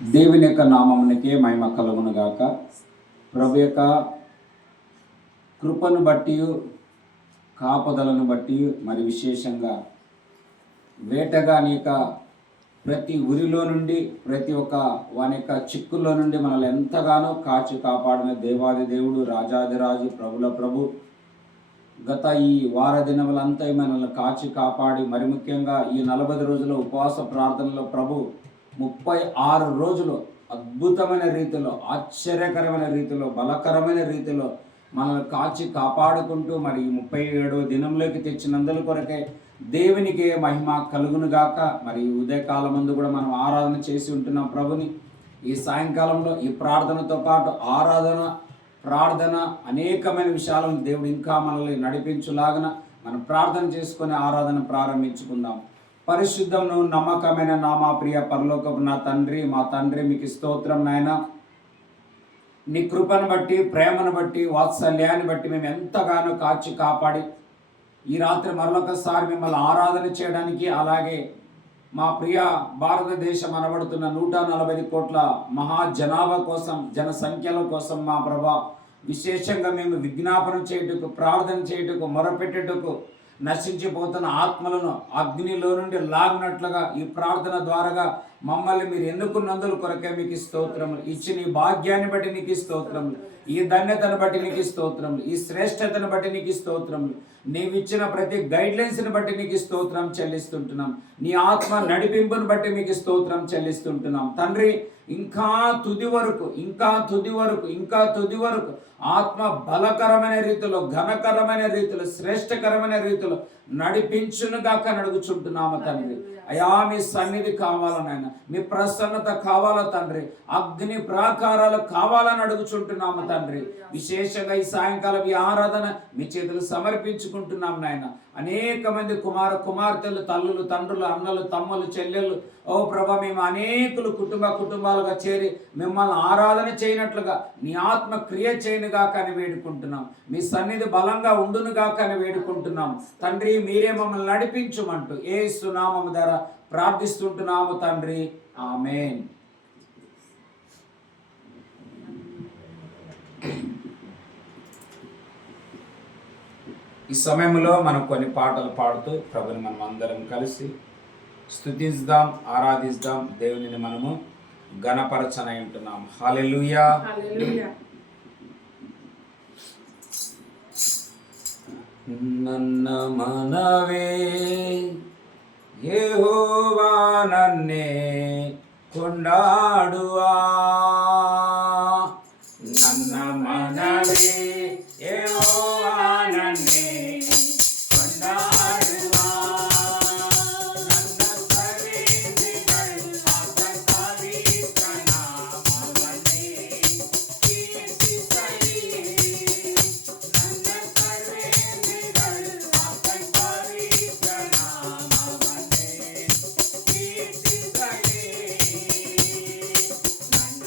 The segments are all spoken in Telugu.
దేవుని యొక్క నామమునకే మహిమ కలుగును గాక. ప్రభు యొక్క కృపను బట్టి, కాపుదలను బట్టి, మరి విశేషంగా వేటగాని యొక్క ప్రతి ఊరిలో నుండి, ప్రతి ఒక్క వాని యొక్క చిక్కుల్లో నుండి మనల్ని ఎంతగానో కాచి కాపాడిన దేవాది దేవుడు, రాజాదిరాజు, ప్రభుల ప్రభు గత ఈ వార దినములంతా మనల్ని కాచి కాపాడి, మరి ముఖ్యంగా ఈ 40 రోజుల ఉపవాస ప్రార్థనలో ప్రభు 36 రోజులు అద్భుతమైన రీతిలో, ఆశ్చర్యకరమైన రీతిలో, బలకరమైన రీతిలో మనల్ని కాచి కాపాడుకుంటూ మరి 37వ దినంలోకి తెచ్చినందుల కొరకే దేవునికి మహిమ కలుగునుగాక. మరి ఉదయకాలం ముందు కూడా మనం ఆరాధన చేసి ఉంటున్నాం ప్రభుని. ఈ సాయంకాలంలో ఈ ప్రార్థనతో పాటు ప్రార్థన అనేకమైన విషయాలను దేవుడు ఇంకా మనల్ని నడిపించులాగన మనం ప్రార్థన చేసుకొని ఆరాధన ప్రారంభించుకుందాం. పరిశుద్ధమును నమ్మకమైన మా ప్రియ పరలోకపు నా తండ్రి, మా తండ్రి, మీకు స్తోత్రం నాయన. నీ కృపను బట్టి, ప్రేమను బట్టి, వాత్సల్యాన్ని బట్టి మేము ఎంతగానో కాచి కాపాడి ఈ రాత్రి మరొకసారి మిమ్మల్ని ఆరాధన చేయడానికి, అలాగే మా ప్రియ భారతదేశం అనబడుతున్న 140 కోట్ల మహాజనాభా కోసం, జనసంఖ్యల కోసం మా ప్రభా విశేషంగా మేము విజ్ఞాపన చేయుటకు, ప్రార్థన చేయుటకు, మొరపెట్టుటకు, నశించిపోతున్న ఆత్మలను అగ్నిలో నుండి లాగినట్లుగా ఈ ప్రార్థన ద్వారాగా మమ్మల్ని మీరు ఎన్నుకున్నందుల కొరకే మీకు స్తోత్రములు. ఇచ్చిన ఈ భాగ్యాన్ని బట్టి నీకు స్తోత్రములు, ఈ ధన్యతను బట్టి నీకు స్తోత్రములు, ఈ శ్రేష్టతను బట్టి నీకు స్తోత్రములు, నీవిచ్చిన ప్రతి గైడ్లైన్స్ని బట్టి నీకు స్తోత్రం చెల్లిస్తుంటున్నాం. నీ ఆత్మ నడిపింపును బట్టి మీకు స్తోత్రం చెల్లిస్తుంటున్నాం తండ్రి. ఇంకా తుది వరకు ఆత్మ బలకరమైన రీతిలో, ఘనకరమైన రీతిలో, శ్రేష్టకరమైన రీతిలో నడిపించునుగాక నడుగుచుంటున్నాము తండ్రి. అయా మీ సన్నిధి కావాలనైనా, మీ ప్రసన్నత కావాలా తండ్రి, అగ్ని ప్రాకారాలు కావాలని అడుగుచుంటున్నాము తండ్రి. విశేషంగా ఈ సాయంకాలం ఈ ఆరాధన మీ చేతులు సమర్పించుకుంటున్నాం నాయన. అనేక మంది కుమార్తెలు, తల్లులు, తండ్రులు, అన్నలు, తమ్ములు, చెల్లెళ్ళు, ఓ ప్రభా, మేము అనేకులు కుటుంబాలుగా చేరి మిమ్మల్ని ఆరాధన చేయనట్లుగా నీ ఆత్మ క్రియ చేయనుగాక అని వేడుకుంటున్నాం. మీ సన్నిధి బలంగా ఉండునుగాక అని వేడుకుంటున్నాం తండ్రి. మీరే మమ్మల్ని నడిపించుమంటూ యేసు నామము ద్వారా ప్రార్థిస్తుంటున్నాము తండ్రి. ఆమేన్. ఈ సమయంలో మనం కొన్ని పాటలు పాడుతూ ప్రభుని మనం అందరం కలిసి స్తుతిద్దాం, ఆరాధిద్దాం, దేవునిని మనము ఘనపరచనై ఉంటున్నాం. హల్లెలూయా. నన్న మనవే యెహోవా నన్నే కొండాడువా, నన్న మనవే యెహోవా నన్నే కొండాడువా, నన్న సన్నిధిగల్ ఆతన్ పవిత్ర నామమునే కీర్తించలి, నన్న సన్నిధిగల్ ఆతన్ పవిత్ర నామమునే కీర్తించలి, నన్న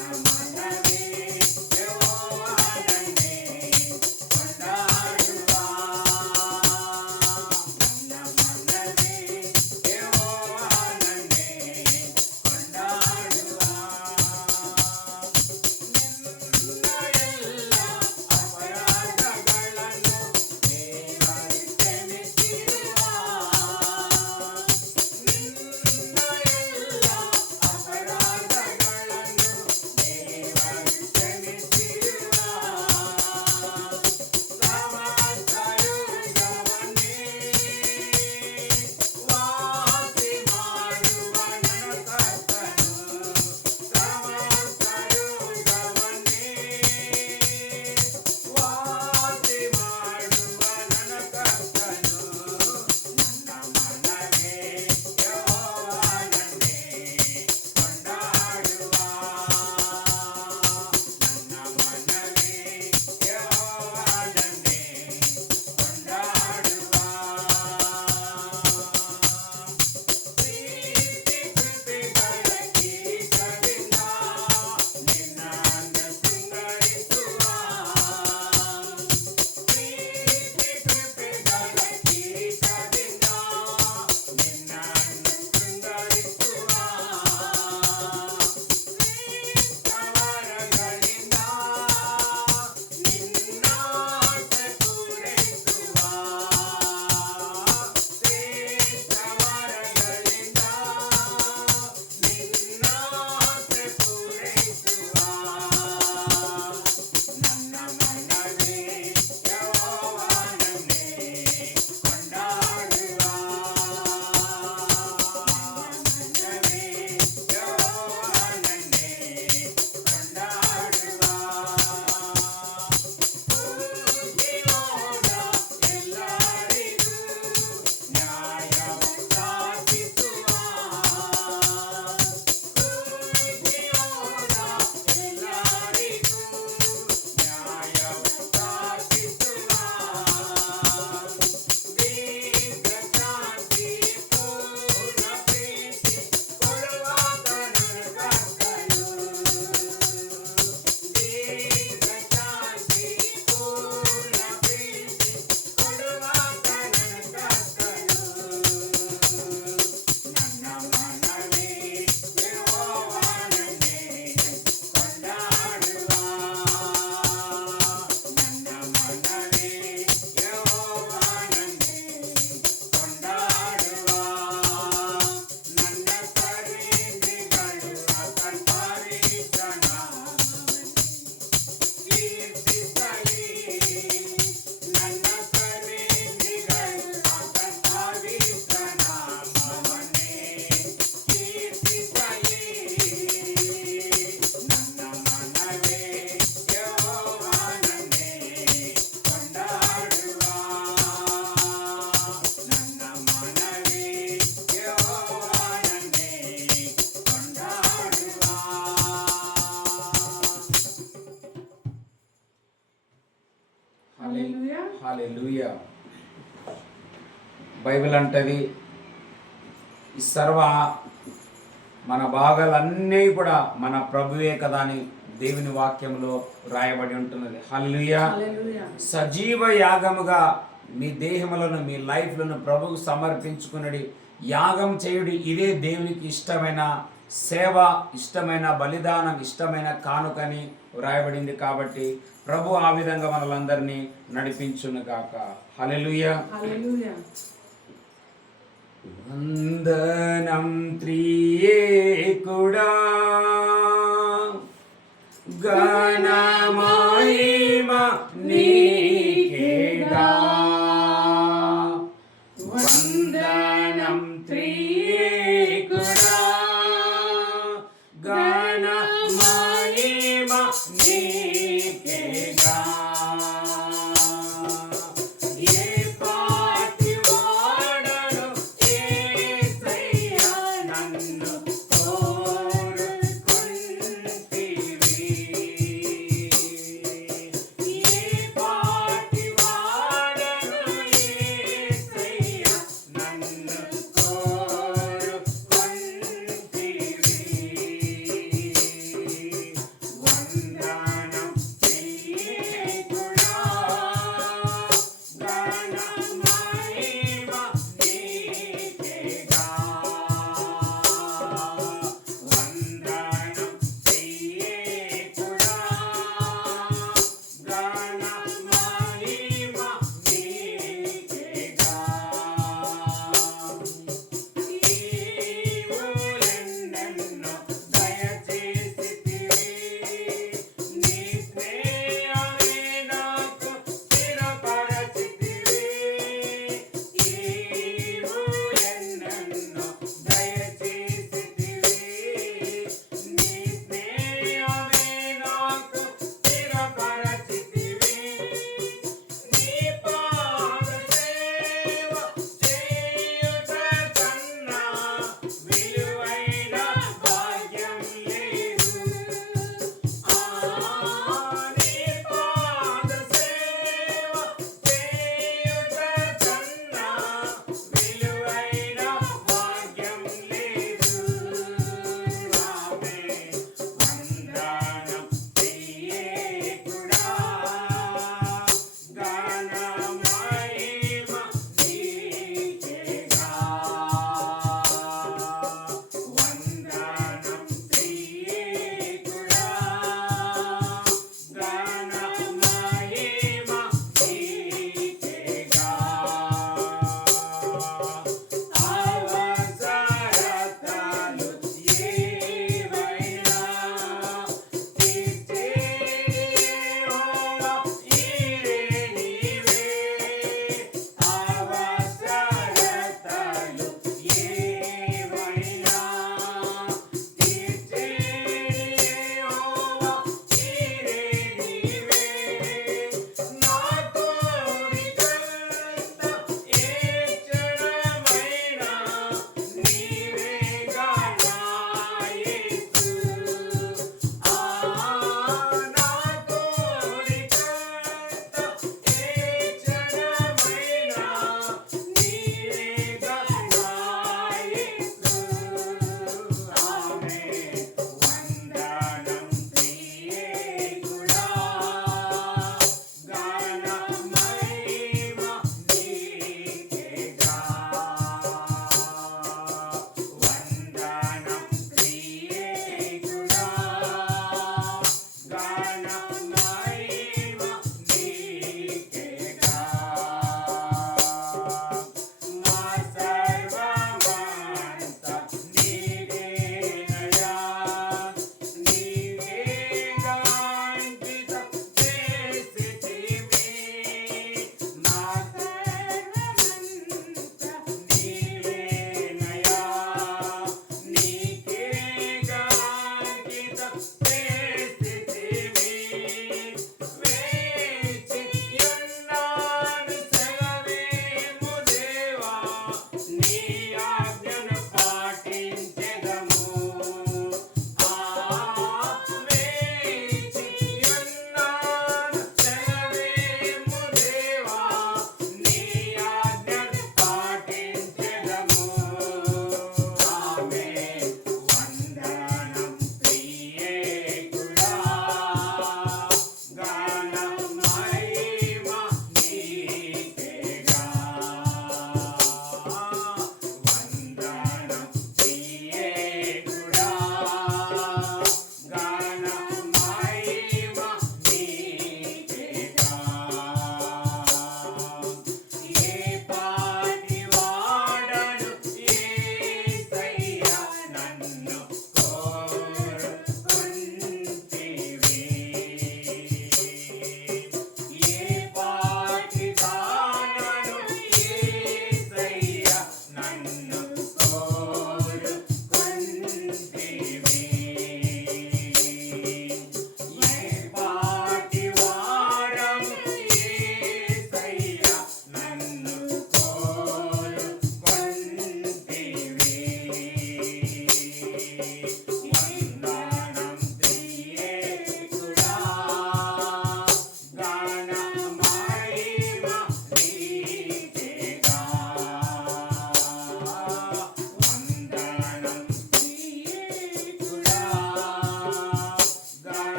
హల్లెలూయా. బైబిల్ అంటది ఈ సర్వ మన భాగాలన్నీ కూడా మన ప్రభువే కదా అని దేవుని వాక్యంలో రాయబడి ఉంటున్నది. హల్లెలూయా. సజీవ యాగముగా మీ దేహములను మీ లైఫ్లను ప్రభువుకు సమర్పించుకున్నది యాగం చేయుడి. ఇదే దేవునికి ఇష్టమైన సేవ, ఇష్టమైన బలిదానం, ఇష్టమైన కానుకని వ్రాయబడింది. కాబట్టి ప్రభు ఆ విధంగా మనలందరినీ నడిపించును గాక. హల్లెలూయా. వందనం త్రియేకుడా, ఘన మహిమ నీకేగా. వందనం త్రియేకుడా, ఘన మహిమ నీకేగా.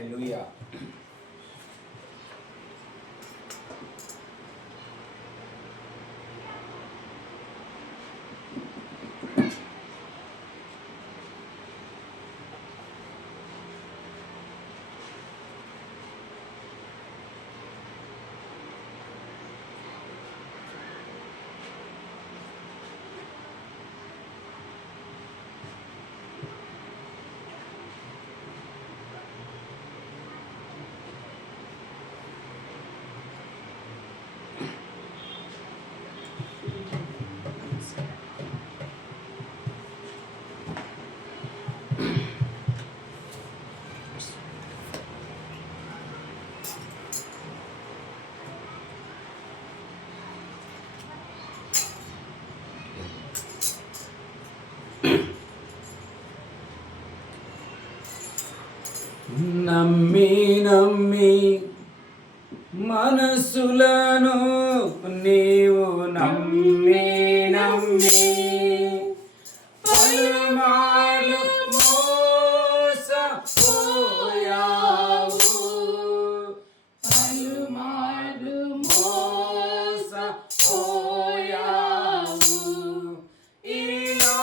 హల్లెలూయా. నమ్మి నమ్మి మనసులను నీవు నమ్మి నమ్మి పలుమార్లు మోసపోయావు, పలుమార్లు మోసపోయావు. ఇలా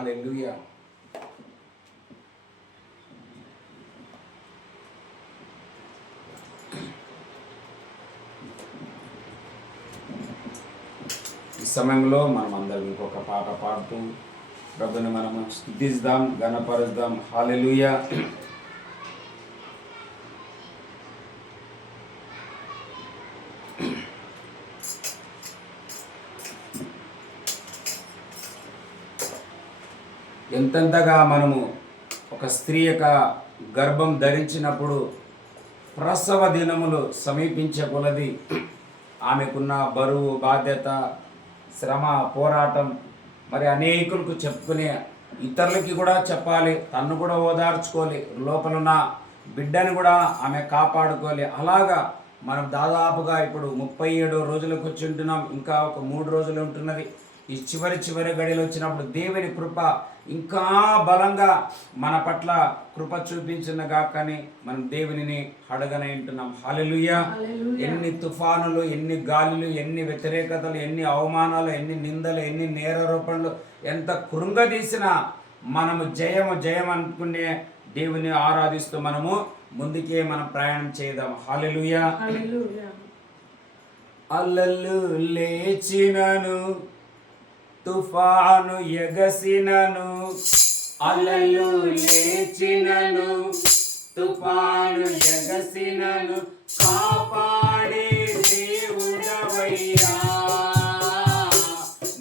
హల్లెలూయా. ఈ సమయంలో మనం అందరం ఇంకొక పాట పాడుతూ ప్రభుని మనము స్తుతిద్దాం, ఘనపరుద్దాం. హల్లెలూయా. ఎంతెంతగా మనము ఒక స్త్రీ యొక్క గర్భం ధరించినప్పుడు ప్రసవ దినములు సమీపించే కొలది ఆమెకున్న బరువు, బాధ్యత, శ్రమ, పోరాటం మరి అనేకులకు చెప్పుకునే, ఇతరులకి కూడా చెప్పాలి, తన్ను కూడా ఓదార్చుకోవాలి, లోపలున్న బిడ్డని కూడా ఆమె కాపాడుకోవాలి. అలాగా మనం దాదాపుగా ఇప్పుడు 37 రోజులకు వచ్చి ఉంటున్నాం. ఇంకా ఒక 3 రోజులు ఉంటున్నది. ఈ చివరి గడియలు వచ్చినప్పుడు దేవుని కృప ఇంకా బలంగా మన పట్ల కృప చూపించిన గాకని మనం దేవునిని అడగనే ఉంటున్నాం. హల్లెలూయా. ఎన్ని తుఫానులు, ఎన్ని గాలులు, ఎన్ని వ్యతిరేకతలు, ఎన్ని అవమానాలు, ఎన్ని నిందలు, ఎన్ని నేరారోపణలు ఎంత కృంగదీసినా మనము జయం అనుకునే దేవుని ఆరాధిస్తూ మనము ముందుకే మనం ప్రయాణం చేద్దాం. హల్లెలూయా. అలలు లేచినను, తుఫాను ఎగసినను, అలలు లేచినను, తుఫాను ఎగసినను, కాపాడే దేవుడవయ్యా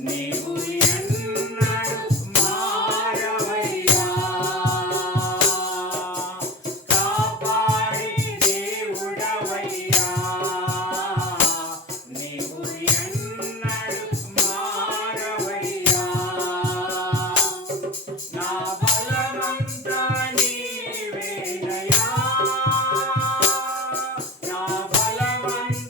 నీవు ఎన్నడు మారవయ్యా, కాపాడే దేవుడవయ్యా నీవు ఎన్నడు మారవయ్యా. నా బలమంతా నీవేనయ్యా, నా బలమంతా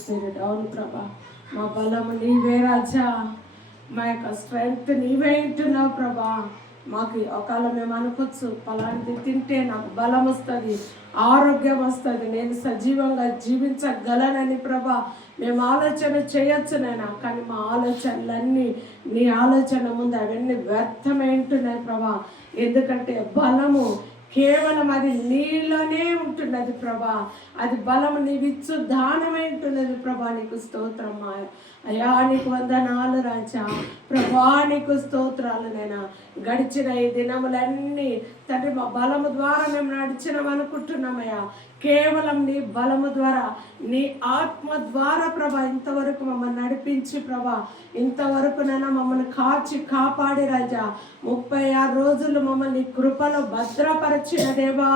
స్పిరిట్. అవును ప్రభా, మా బలము నీవే రాజా, మా యొక్క స్ట్రెంగ్త్ నీవే ఉంటున్నావు ప్రభా. మాకు ఒకవేళ మేము అనుకోవచ్చు పలాంటి తింటే నాకు బలం వస్తుంది, ఆరోగ్యం వస్తుంది, నేను సజీవంగా జీవించగలనని ప్రభా మేము ఆలోచన చేయొచ్చునైనా, కానీ మా ఆలోచనలన్నీ నీ ఆలోచన ముందు అవన్నీ వ్యర్థమేంటున్నాయి ప్రభా. ఎందుకంటే బలము కేవలం అది నీలోనే ఉంటున్నది ప్రభా. అది బలం నీవిచ్చు దానమేంటున్నది ప్రభా. నీకు స్తోత్రం అయ్యా, నీకు వందనాలు రాజా. ప్రభా నీకు స్తోత్రాలు. నైనా గడిచిన ఈ దినములన్నీ తండ్రి మా బలము ద్వారా మేము నడిచినాం అనుకుంటున్నామయ్యా. కేవలం నీ బలము ద్వారా, నీ ఆత్మ ద్వారా ప్రభా ఇంతవరకు మమ్మల్ని నడిపించి ప్రభా, ఇంతవరకు నైనా మమ్మల్ని కాచి కాపాడి రాజా 36 రోజులు మమ్మల్ని కృపలో భద్రపరిచిన దేవా,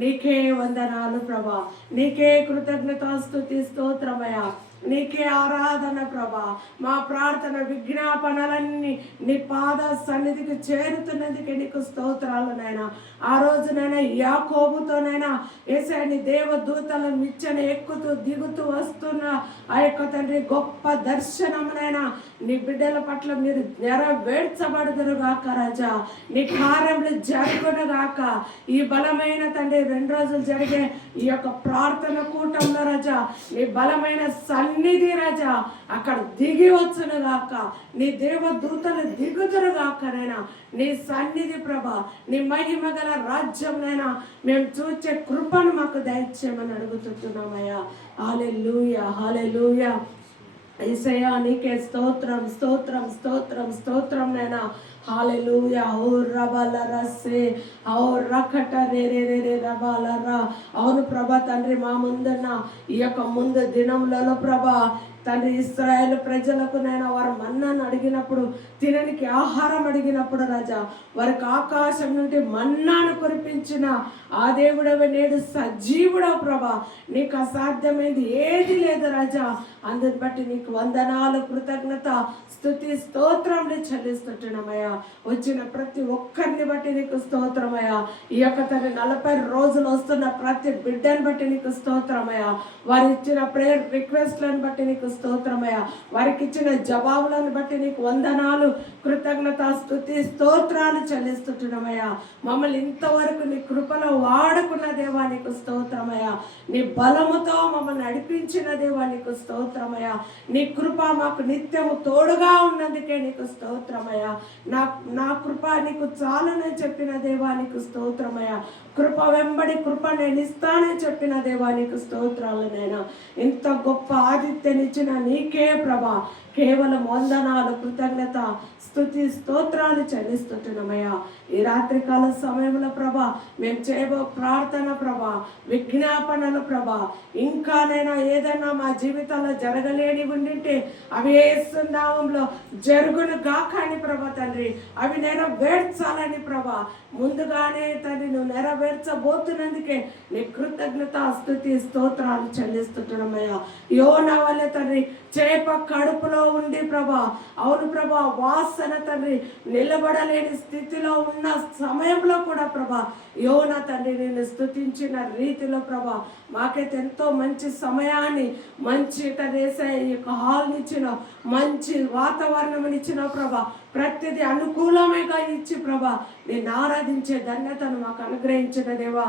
నీకే వందనాలు ప్రభా. నీకే కృతజ్ఞతాస్తుతి స్తోత్రమయ్యా. నీకే ఆరాధన ప్రభా. మా ప్రార్థన విజ్ఞాపనలన్నీ నీ పాద సన్నిధికి చేరుతున్నందుకే నీకు స్తోత్రాలు నాయనా. ఆ రోజునైనా యాకోబుతోనైనా యేసయ్య నీ దేవదూతలను నిచ్చెన ఎక్కుతూ దిగుతూ వస్తున్న ఆ యొక్క తండ్రి గొప్ప దర్శనమునైనా నీ బిడ్డల పట్ల మీరు నెరవేర్చబడుదురుగాక రాజా. నీ కార్యములు జరుగునుగాక. ఈ బలమైన తండ్రి 2 రోజులు జరిగే ఈ యొక్క ప్రార్థన కూటంలో రాజా నీ బలమైన సన్నిధి రాజా అక్కడ దిగి వచ్చునుగాక. నీ దేవదూతలు దిగుదురుగాకనైనా నీ సన్నిధి ప్రభా, నీ మహిమ గల రాజ్యంనైనా మేము చూచే కృపను మాకు దయచేయమని అడుగుతున్నామయ్యా. హల్లెలూయా, హల్లెలూయా. యేసయ్యా నీకే స్తోత్రం, స్తోత్రం, స్తోత్రం, స్తోత్రం నైనా. హల్లెలూయా. ఓ రబలరసే ఓ రకట రే రే రే రే రబలరా. అవును ప్రభా తండ్రి, మా ముందున్న ఈ యొక్క ముందు దినములలో ప్రభా తండ్రి ఇశ్రాయేలు ప్రజలకు నైనా వారు మన్నాను అడిగినప్పుడు, తిననికి ఆహారం అడిగినప్పుడు రాజా వారికి ఆకాశం నుండి మన్నాను కురిపించిన ఆ దేవుడవి నేడు సజీవుడవు ప్రభా. నీకు అసాధ్యమైంది ఏది లేదు రాజా. అందుని బట్టి నీకు వందనాలు, కృతజ్ఞత, స్తుతి, స్తోత్రములు చెల్లిస్తుంటున్నామయ్యా. వచ్చిన ప్రతి ఒక్కరిని బట్టి నీకు స్తోత్రమయ్యా. ఈ యొక్క తన 40 రోజులు వస్తున్న ప్రతి బిడ్డని బట్టి నీకు స్తోత్రమయ్యా. వారు ఇచ్చిన ప్రేయర్ రిక్వెస్ట్లను బట్టి నీకు స్తోత్రమయ్యా. వారికి ఇచ్చిన జవాబులను బట్టి నీకు వందనాలు, కృతజ్ఞత, స్తుతి, స్తోత్రాలు చెల్లిస్తుంటున్నామయ్యా. మమ్మల్ని ఇంతవరకు నీ కృపలో వాడుకున్న దేవా నీకు స్తోత్రమయ్యా. నీ బలముతో మమ్మల్ని నడిపించిన దేవా నీకు స్తోత్రమయ్యా. నీ కృప మాకు నిత్యము తోడుగా ఉన్నందుకే నీకు స్తోత్రమయ్యా. నా కృప నీకు చాలని చెప్పిన దేవా నీకు స్తోత్రమయ్యా. కృప వెంబడి కృప నేను ఇస్తానని చెప్పిన దేవా నీకు స్తోత్రాలు నైనా. ఇంత గొప్ప ఆదిత్యనిచ్చిన నీకే ప్రభా కేవలం వందనాలు, కృతజ్ఞత, స్తుతి, స్తోత్రాలు చెల్లిస్తుంటున్నామయ్యా. ఈ రాత్రికాల సమయంలో ప్రభా మేము చేయబో ప్రార్థన ప్రభా, విజ్ఞాపనలు ప్రభా, ఇంకానైనా ఏదైనా మా జీవితంలో జరగలేని ఉండింటే అవి యేసు నామములో జరుగును గాక అని ప్రభా తండ్రి అవి నెరవేర్చాలని ప్రభా ముందుగానే తండ్రి నువ్వు నెరవేర్చబోతున్నందుకే నీ కృతజ్ఞత, స్తుతి, స్తోత్రాలు చెల్లిస్తుంటున్నామయ్యా. యోనా వల్లే తండ్రి చేప కడుపులో ఉండి ప్రభా, అవును ప్రభా వాసన తండ్రి నిలబడలేని స్థితిలో ఉన్న సమయంలో కూడా ప్రభా యోనా తండ్రి నేను స్తుతించిన రీతిలో ప్రభా మాకైతే ఎంతో మంచి సమయాన్ని, మంచి తండ్రి ఈ యొక్క హాల్ని ఇచ్చిన, మంచి వాతావరణం ఇచ్చిన ప్రభా, ప్రతిదీ అనుకూలమేగా ఇచ్చి ప్రభా నేను ఆరాధించే ధన్యతను మాకు అనుగ్రహించిన దేవా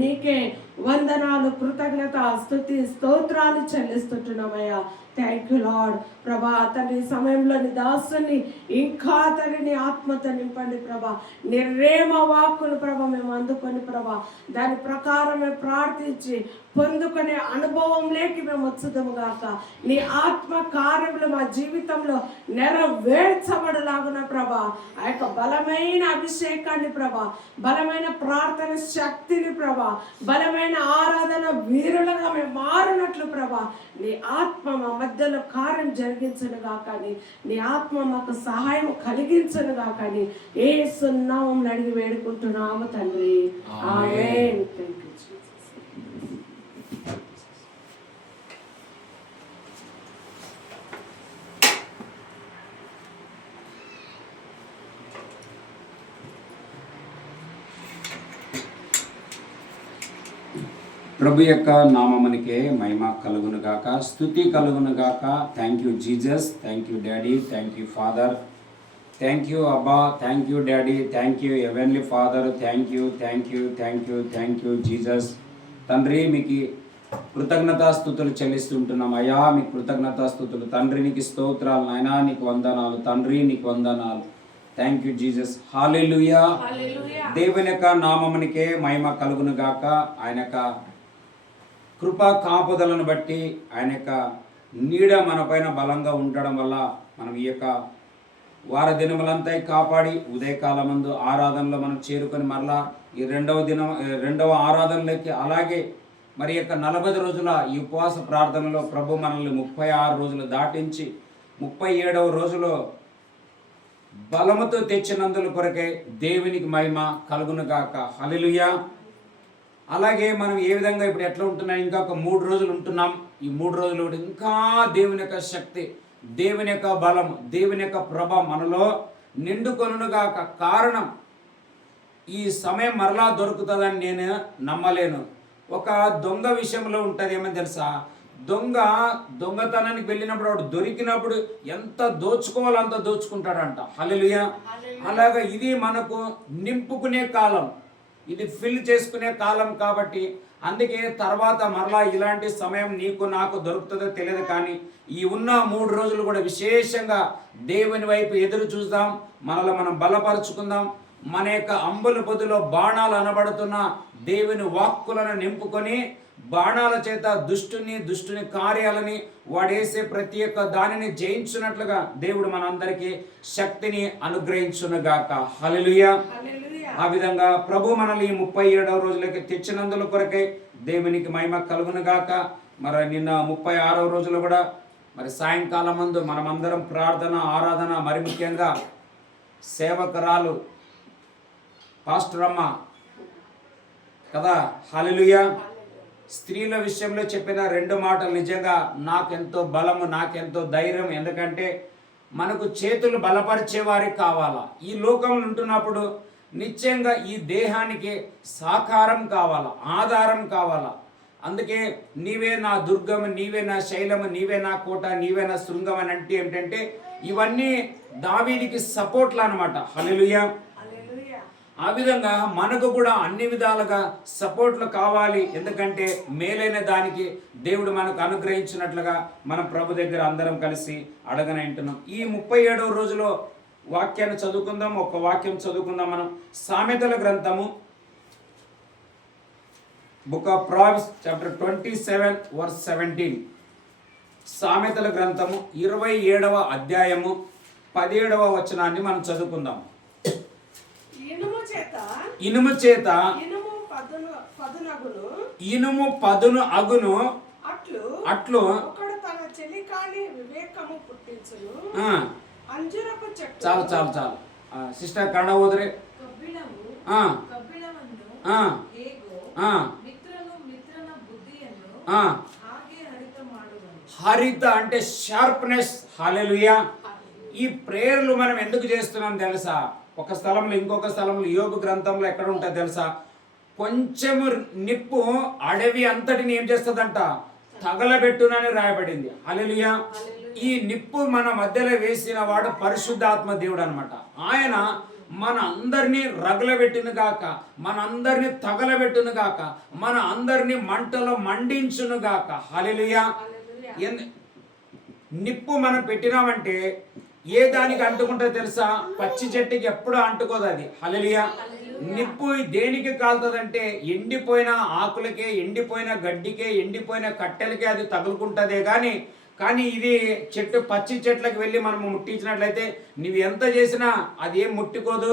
నీకే వందనాలు, కృతజ్ఞత, స్తుతి, స్తోత్రాలు చెల్లిస్తుంటున్నామయ్యా. థ్యాంక్ యూ లార్డ్ ప్రభా. తండ్రి సమయంలో నీ దాసుని ఇంకా తండ్రిని ఆత్మతో నింపండి ప్రభా. నిర్రేమ వాక్కును ప్రభా మేము అందుకొని ప్రభా దాని ప్రకారం మేము ప్రార్థించి పొందుకునే అనుభవంలోకి మేము వచ్చుదాము గాక. నీ ఆత్మ కార్యములు మా జీవితంలో నెరవేర్చబడలాగున ప్రభా ఆ యొక్క బలమైన అభిషేకాన్ని ప్రభా, బలమైన ప్రార్థన శక్తిని ప్రభా, బలమైన ఆరాధన వీరులుగా మేము మారినట్లు ప్రభా నీ ఆత్మ మా మధ్యలో కార్యం జరిగించను గాకని, నీ ఆత్మ మాకు సహాయం కలిగించను గాకని యేసు నామములో అడిగి వేడుకుంటున్నాము తండ్రి. ఆమేన్. ప్రభు యొక్క నామమునికే మహిమ కలుగును గాక, స్తుతి కలుగును గాక. Thank you Jesus, thank you daddy, thank you father, thank you అబ్బా, thank you daddy, thank you heavenly father, thank you thank you thank you thank you Jesus. తండ్రి మీకు కృతజ్ఞతాస్తుతులు చెల్లిస్తుంటున్నాం అయ్యా, మీకు కృతజ్ఞతాస్తుతులు తండ్రి, నీకు స్తోత్రాలు నాయనా, నీకు వందనాలు తండ్రి, నీకు వందనాలు. Thank you Jesus. హల్లెలూయా. దేవుని యొక్క నామమునికే మహిమ కలుగును గాక. ఆయన యొక్క కృపా కాపుదలను బట్టి, ఆయన యొక్క నీడ మన పైన బలంగా ఉండడం వల్ల మనం ఈ యొక్క వార దినములంతా కాపాడి ఉదయకాలమందు ఆరాధనలో మనం చేరుకొని మరలా ఈ రెండవ ఆరాధనలోకి, అలాగే మరి యొక్క 40 రోజుల ఈ ఉపవాస ప్రార్థనలో ప్రభు మనల్ని 36 రోజులు దాటించి 37వ రోజులో బలముతో తెచ్చినందుల కొరకే దేవునికి మహిమ కలుగును గాక. హల్లెలూయా. అలాగే మనం ఏ విధంగా ఇప్పుడు ఎట్లా ఉంటున్నాం, ఇంకా ఒక 3 రోజులు ఉంటున్నాం. ఈ 3 రోజులు కూడా ఇంకా దేవుని యొక్క శక్తి, దేవుని యొక్క బలం, దేవుని యొక్క ప్రభ మనలో నిండుకొనును గాక. కారణం, ఈ సమయం మరలా దొరుకుతుందని నేను నమ్మలేను. ఒక దొంగ విషయంలో ఉంటుంది ఏమని తెలుసా, దొంగతనానికి వెళ్ళినప్పుడు వాడు దొరికినప్పుడు ఎంత దోచుకోవాలో అంత దోచుకుంటాడంట. హల్లెలూయా. అలాగా ఇది మనకు నింపుకునే కాలం, ఇది ఫిల్ చేసుకునే కాలం కాబట్టి అందుకే తర్వాత మరలా ఇలాంటి సమయం నీకు నాకు దొరుకుతుందో తెలియదు, కానీ ఈ ఉన్న 3 రోజులు కూడా విశేషంగా దేవుని వైపు ఎదురు చూద్దాం, మనలో మనం బలపరుచుకుందాం. మన యొక్క అంబుల పొదిలో బాణాలు అనబడుతున్న దేవుని వాక్కులను నింపుకొని బాణాల చేత దుష్టుని కార్యాలని వాడేసే ప్రతి ఒక్క దానిని జయించున్నట్లుగా దేవుడు మనందరికీ శక్తిని అనుగ్రహించునుగాక. హల్లెలూయా. ఆ విధంగా ప్రభు మనల్ని 37వ రోజులకి తెచ్చినందుల కొరకై దేవునికి మహిమ కలుగునుగాక. మరి నిన్న 36వ రోజులు కూడా మరి సాయంకాలం ముందు మనమందరం ప్రార్థన ఆరాధన, మరి ముఖ్యంగా సేవకురాలు పాస్టర్ అమ్మ కదా, హల్లెలూయా, స్త్రీల విషయంలో చెప్పిన 2 మాటలు నిజంగా నాకెంతో బలము, నాకెంతో ధైర్యం. ఎందుకంటే మనకు చేతులు బలపరిచేవారికి కావాలా. ఈ లోకంలో ఉంటున్నప్పుడు నిశ్చయంగా ఈ దేహానికి సాకారం కావాలా, ఆధారం కావాలా. అందుకే నీవే నా దుర్గము, నీవే నా శైలము, నీవే నా కోట, నీవే నా శృంగం అని అంటే ఏమిటంటే ఇవన్నీ దావీదుకి సపోర్ట్లు అనమాట. హల్లెలూయా. ఆ విధంగా మనకు కూడా అన్ని విధాలుగా సపోర్ట్లు కావాలి. ఎందుకంటే మేలైన దానికి దేవుడు మనకు అనుగ్రహించినట్లుగా మనం ప్రభు దగ్గర అందరం కలిసి అడగనంటున్నాం. ఈ 37వ రోజులో వాక్యాన్ని చదువుకుందాం. ఒక వాక్యం చదువుకుందాం మనం. సామెతల గ్రంథము, book of Proverbs chapter 27 verse 17. సామెతల గ్రంథము 27వ అధ్యాయము 17వ వచనాన్ని మనం చదువుకుందాం. ఇనుము చేత ఇనుము పదును అగును, అట్లు చాలు చాలు చాలు. సిస్టర్ కన్నడ ఓదరే. హరిత అంటే షార్ప్నెస్. హల్లెలూయా. ఈ ప్రేయర్లు మనం ఎందుకు చేస్తున్నాం తెలుసా? ఒక స్థలంలో ఇంకొక స్థలంలో యోబు గ్రంథంలో ఎక్కడ ఉంటుంది తెలుసా, కొంచెము నిప్పు అడవి అంతటిని ఏం చేస్తుందంట, తగలబెట్టునని రాయబడింది. హల్లెలూయా. ఈ నిప్పు మన మధ్యలో వేసిన వాడు పరిశుద్ధాత్మ దేవుడు అనమాట. ఆయన మన అందరినీ రగులబెట్టును గాక, మన అందరినీ తగలబెట్టును గాక, మన అందరినీ మంటలో మండించును గాక. హల్లెలూయా. నిప్పు మనం పెట్టినామంటే ఏ దానికి అంటుకుంటో తెలుసా? పచ్చి చెట్టుకి ఎప్పుడు అంటుకోదు అది. హల్లెలూయా. నిప్పు దేనికి కాలుతుందంటే ఎండిపోయిన ఆకులకే, ఎండిపోయిన గడ్డికే, ఎండిపోయిన కట్టెలకే అది తగులుకుంటుందే కానీ ఇది చెట్టు, పచ్చి చెట్లకు వెళ్ళి మనము ముట్టించినట్లయితే నువ్వు ఎంత చేసినా అది ఏం ముట్టుకోదు.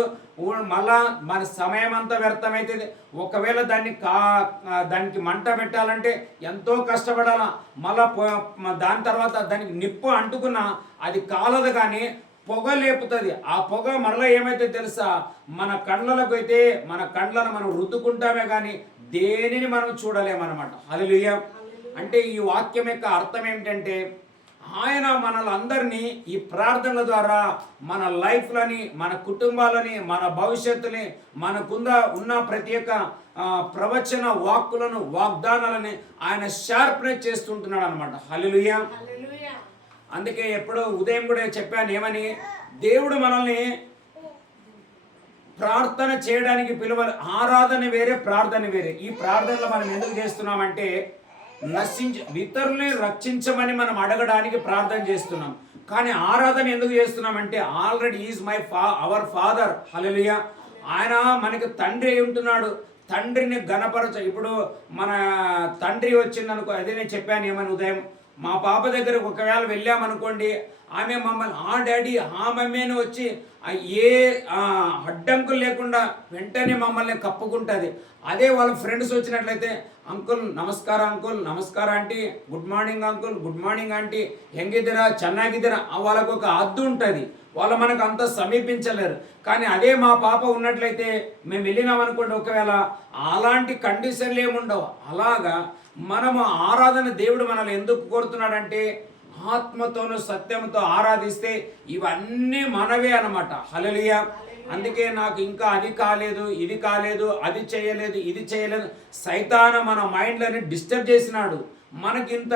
మళ్ళా మన సమయం అంతా వ్యర్థమైతే. ఒకవేళ దానికి మంట పెట్టాలంటే ఎంతో కష్టపడాలా. మళ్ళా దాని తర్వాత దానికి నిప్పు అంటుకున్నా అది కాలదు, కానీ పొగ లేపుతుంది. ఆ పొగ మరలా ఏమైతే తెలుసా, మన కళ్ళలకు అయితే మన కళ్ళను మనం రుద్దుకుంటామే కానీ దేనిని మనం చూడలేమన్నమాట. హల్లెలూయా. అంటే ఈ వాక్యం యొక్క అర్థం ఏమిటంటే ఆయన మనలందరినీ ఈ ప్రార్థనల ద్వారా మన లైఫ్లని, మన కుటుంబాలని, మన భవిష్యత్తుని, ఉన్న ప్రతి ఒక్క ప్రవచన వాక్కులను, వాగ్దానాలని ఆయన షార్ప్నెస్ చేస్తుంటున్నాడు అనమాట. హల్లెలూయా. అందుకే ఎప్పుడో ఉదయం కూడా చెప్పాను ఏమని, దేవుడు మనల్ని ప్రార్థన చేయడానికి పిలవాలి. ఆరాధన వేరే, ప్రార్థన వేరే. ఈ ప్రార్థనలో మనం ఎందుకు చేస్తున్నామంటే ఇతరుల్ని రక్షించమని మనం అడగడానికి ప్రార్థన చేస్తున్నాం. కానీ ఆరాధన ఎందుకు చేస్తున్నామంటే ఆల్రెడీ ఈజ్ అవర్ ఫాదర్. హల్లెలూయా. ఆయన మనకి తండ్రి అయి ఉంటున్నాడు. తండ్రిని ఘనపరచ. ఇప్పుడు మన తండ్రి వచ్చిందనుకో, అదే నేను చెప్పాను ఏమని ఉదయం, మా పాప దగ్గరకు ఒకవేళ వెళ్ళామనుకోండి, ఆమె మమ్మల్ని ఆ డాడీ ఆ మమ్మీని వచ్చి ఏ అడ్డంకులు లేకుండా వెంటనే మమ్మల్ని కప్పుకుంటుంది. అదే వాళ్ళ ఫ్రెండ్స్ వచ్చినట్లయితే, అంకుల్ నమస్కారం, అంకుల్ నమస్కారం aunty, good morning uncle, good morning aunty, ಹೆಂಗಿದ್ದೀರಾ ಚೆನ್ನಾಗಿದ್ದೀರಾ, వాళ్ళకు ఒక హద్దు ఉంటుంది. వాళ్ళు మనకు అంత సమీపించలేరు. కానీ అదే మా పాప ఉన్నట్లయితే మేము వెళ్ళినామనుకోండి, ఒకవేళ అలాంటి కండిషన్లు ఏముండవు. అలాగా మనము ఆరాధన దేవుడు మనల్ని ఎందుకు కోరుతున్నాడంటే ఆత్మతోను సత్యంతో ఆరాధిస్తే ఇవన్నీ మనవే అన్నమాట. హల్లెలూయా. అందుకే నాకు ఇంకా అది కాలేదు, ఇది కాలేదు, అది చేయలేదు, ఇది చేయలేదు, సైతాను మన మైండ్లని డిస్టర్బ్ చేసినాడు. మనకింత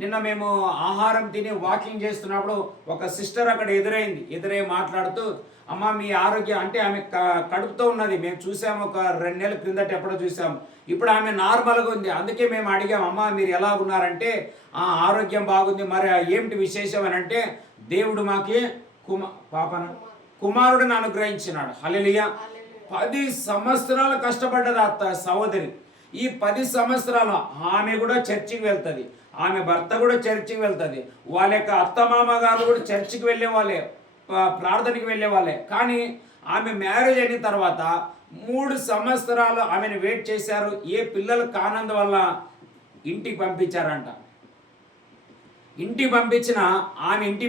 నిన్న మేము ఆహారం తిని వాకింగ్ చేస్తున్నప్పుడు ఒక సిస్టర్ అక్కడ ఎదురై మాట్లాడుతూ, అమ్మ మీ ఆరోగ్యం అంటే ఆమె కడుపుతో ఉన్నది. మేము చూసాము, ఒక 2 నెలల క్రిందట ఎప్పుడో చూసాము. ఇప్పుడు ఆమె నార్మల్గా ఉంది. అందుకే మేము అడిగాము, అమ్మ మీరు ఎలా ఉన్నారంటే ఆరోగ్యం బాగుంది, మరి ఏమిటి విశేషం అని అంటే, దేవుడు మాకి కుమారుడిని అనుగ్రహించినాడు. హల్లెలూయా. 10 సంవత్సరాలు కష్టపడ్డది సహోదరి. ఈ 10 సంవత్సరాలు ఆమె కూడా చర్చికి వెళ్తుంది, ఆమె భర్త కూడా చర్చికి వెళ్తుంది, వాళ్ళ యొక్క అత్తమామ గారు కూడా చర్చికి వెళ్ళే వాళ్ళే, ప్రార్థనకి వెళ్ళే వాళ్ళే. కానీ ఆమె మ్యారేజ్ అయిన తర్వాత 3 సంవత్సరాలు ఆమెను వెయిట్ చేశారు. ఏ పిల్లలు కానందు వల్ల ఇంటికి పంపించారంట. ఇంటికి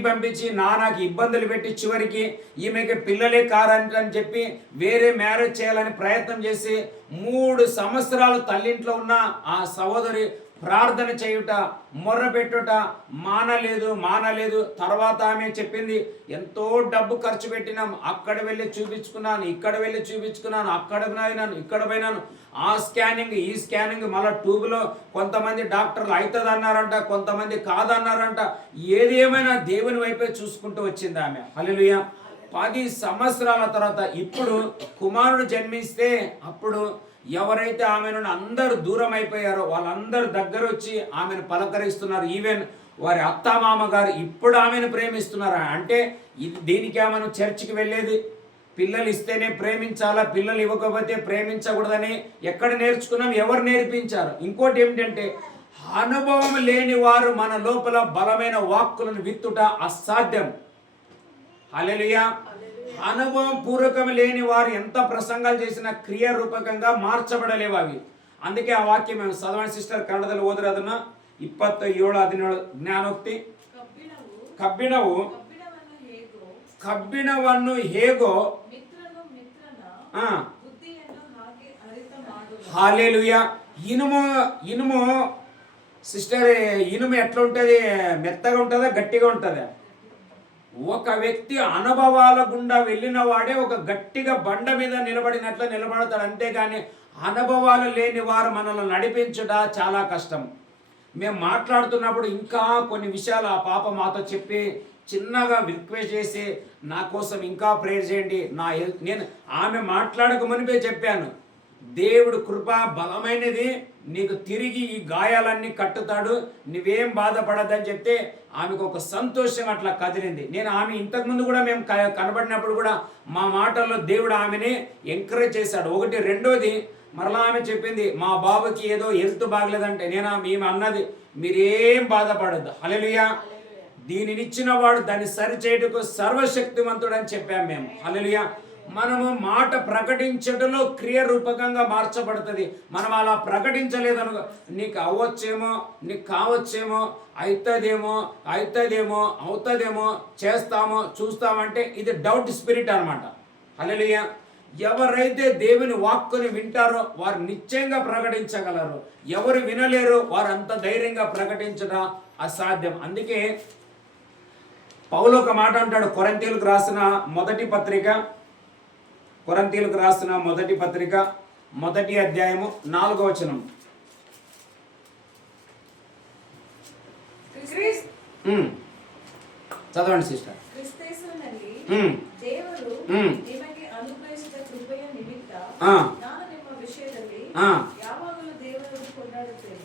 పంపించి నాన్నకి ఇబ్బందులు పెట్టి చివరికి ఈమెకి పిల్లలే కారని చెప్పి వేరే మ్యారేజ్ చేయాలని ప్రయత్నం చేసి 3 సంవత్సరాలు తల్లింట్లో ఉన్న ఆ సహోదరి ప్రార్థన చేయుట, మొర్ర పెట్టుట మానలేదు. తర్వాత ఆమె చెప్పింది, ఎంతో డబ్బు ఖర్చు పెట్టినాం, అక్కడ వెళ్ళి చూపించుకున్నాను, ఇక్కడ వెళ్ళి చూపించుకున్నాను, అక్కడ పోయినాను, ఆ స్కానింగ్ ఈ స్కానింగ్, మళ్ళీ ట్యూబ్లో కొంతమంది డాక్టర్లు అవుతుంది అన్నారంట, కొంతమంది కాదన్నారంట. ఏది ఏమైనా దేవుని వైపే చూసుకుంటూ వచ్చింది ఆమె. హల్లెలూయా. 10 సంవత్సరాల తర్వాత ఇప్పుడు కుమారుడు జన్మిస్తే అప్పుడు ఎవరైతే ఆమె నుండి అందరూ దూరం అయిపోయారో వాళ్ళందరూ దగ్గర వచ్చి ఆమెను పలకరిస్తున్నారు. ఈవెన్ వారి అత్తమామ గారు ఇప్పుడు ఆమెను ప్రేమిస్తున్నారు. అంటే దీనికి ఆమెను చర్చికి వెళ్ళేది, పిల్లలు ఇస్తేనే ప్రేమించాలా, పిల్లలు ఇవ్వకపోతే ప్రేమించకూడదని ఎక్కడ నేర్చుకున్నాం, ఎవరు నేర్పించారు? ఇంకోటి ఏమిటంటే, అనుభవం లేని వారు మన లోపల బలమైన వాక్కులను విత్తుట అసాధ్యం. హల్లెలూయా. అనుభవం పూర్వకం లేని వారు ఎంత ప్రసంగాలు చేసినా క్రియారూపకంగా మార్చబడలేవు అవి. అందుకే ఆ వాక్యం మేము చదవని సిస్టర్ కన్నడದಲ್ಲಿ ಓದಿರೋದನ್ನ 27:17 ಜ್ಞಾನೋಕ್ತಿ. ಕಬ್ಬಿಣವನ್ನು ಹೇಗೋ హల్లెలూయా. ఇనుము సిస్టర్, ఇనుము ఎట్లా ఉంటుంది? మెత్తగా ఉంటుందా, గట్టిగా ఉంటుందా? ఒక వ్యక్తి అనుభవాల గుండా వెళ్ళిన వాడే ఒక గట్టిగా బండ మీద నిలబడినట్లు నిలబడతాడు. అంతేగాని అనుభవాలు లేని వారు మనల్ని నడిపించుట చాలా కష్టం. మేము మాట్లాడుతున్నప్పుడు ఇంకా కొన్ని విషయాలు ఆ పాప మాతో చెప్పి చిన్నగా రిక్వెస్ట్ చేసి, నా కోసం ఇంకా ప్రేయర్ చేయండి. నేను ఆమె మాట్లాడక మునిపే చెప్పాను, దేవుడు కృప బలమైనది, నీకు తిరిగి ఈ గాయాలన్నీ కట్టుతాడు, నువ్వేం బాధపడద్దని చెప్తే ఆమెకు ఒక సంతోషం అట్లా కదిలింది. నేను ఆమె ఇంతకుముందు కూడా మేము కనబడినప్పుడు కూడా మా మాటల్లో దేవుడు ఆమెని ఎంకరేజ్ చేశాడు. ఒకటి. రెండోది, మరలా ఆమె చెప్పింది, మా బాబుకి ఏదో హెల్త్ బాగలేదంటే మేము అన్నది, మీరేం బాధపడద్దు. హల్లెలూయా. దీనినిచ్చిన వాడు దాన్ని సరిచేయటకు సర్వశక్తివంతుడు అని చెప్పాము మేము. హల్లెలూయా. మనము మాట ప్రకటించటంలో క్రియారూపకంగా మార్చబడుతుంది. మనం అలా ప్రకటించలేదనుకో, నీకు అవ్వచ్చేమో, నీకు కావచ్చేమో, అవుతుందేమో, చేస్తామో, చూస్తామంటే ఇది డౌట్ స్పిరిట్ అనమాట. హల్లెలూయా. ఎవరైతే దేవుని వాక్కుని వింటారో వారు నిశ్చయంగా ప్రకటించగలరు. ఎవరు వినలేరో వారు అంత ధైర్యంగా ప్రకటించడం అసాధ్యం. అందుకే పౌలు ఒక మాట అంటాడు, కొరింథీయులకు రాసిన మొదటి పత్రిక మొదటి అధ్యాయము 4వ వచనం. చదవండి సిస్టర్. ಕ್ರಿಸ್ತೇಸುವಿನಲ್ಲಿ ದೇವರು ನಿಮಗೆ ಅನುಗ್ರಹಿಸಿದ ಕೃಪೆಯ ನಿಮಿತ್ತ ನಾನು ನಿಮ್ಮ ವಿಷಯದಲ್ಲಿ ಯಾವಾಗಲೂ ದೇವರನ್ನು ಕೊಂಡಾಡುತ್ತೇನೆ.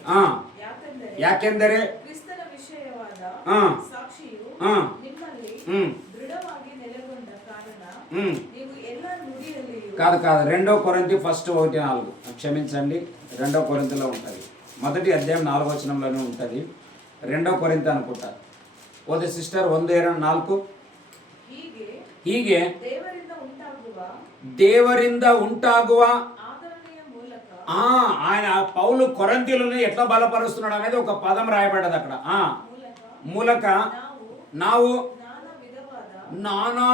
ಯಾಕೆಂದರೆ ಕ್ರಿಸ್ತನ ವಿಷಯವಾದ ಸಾಕ್ಷಿಯು ನಿಮ್ಮಲ್ಲಿ ದೃಢವಾಗಿ ನೆಲೆಗೊಂಡ ಕಾರಣ ನೀವು ಎಲ್ಲ ನುಡಿಯಲ್ಲಿಯೂ కాదు 2 కొరింథీ 1:4. క్షమించండి, 2 కొరింథీలో ఉంటుంది. మొదటి అధ్యాయం 4వ వచనంలోనే ఉంటుంది. 2 కొరింథీ అనుకుంటా. ఓదే సిస్టర్ 1:4. ಹೀಗೆ ದೇವರಿಂದ ಉಂಟಾಗುವ ఆయన పౌలు కొరింథీయులను ఎట్లా బలపరుస్తున్నాడు అనేది ఒక పదం రాయబడ్డది అక్కడ. మూలక ನಾವು ನಾನಾ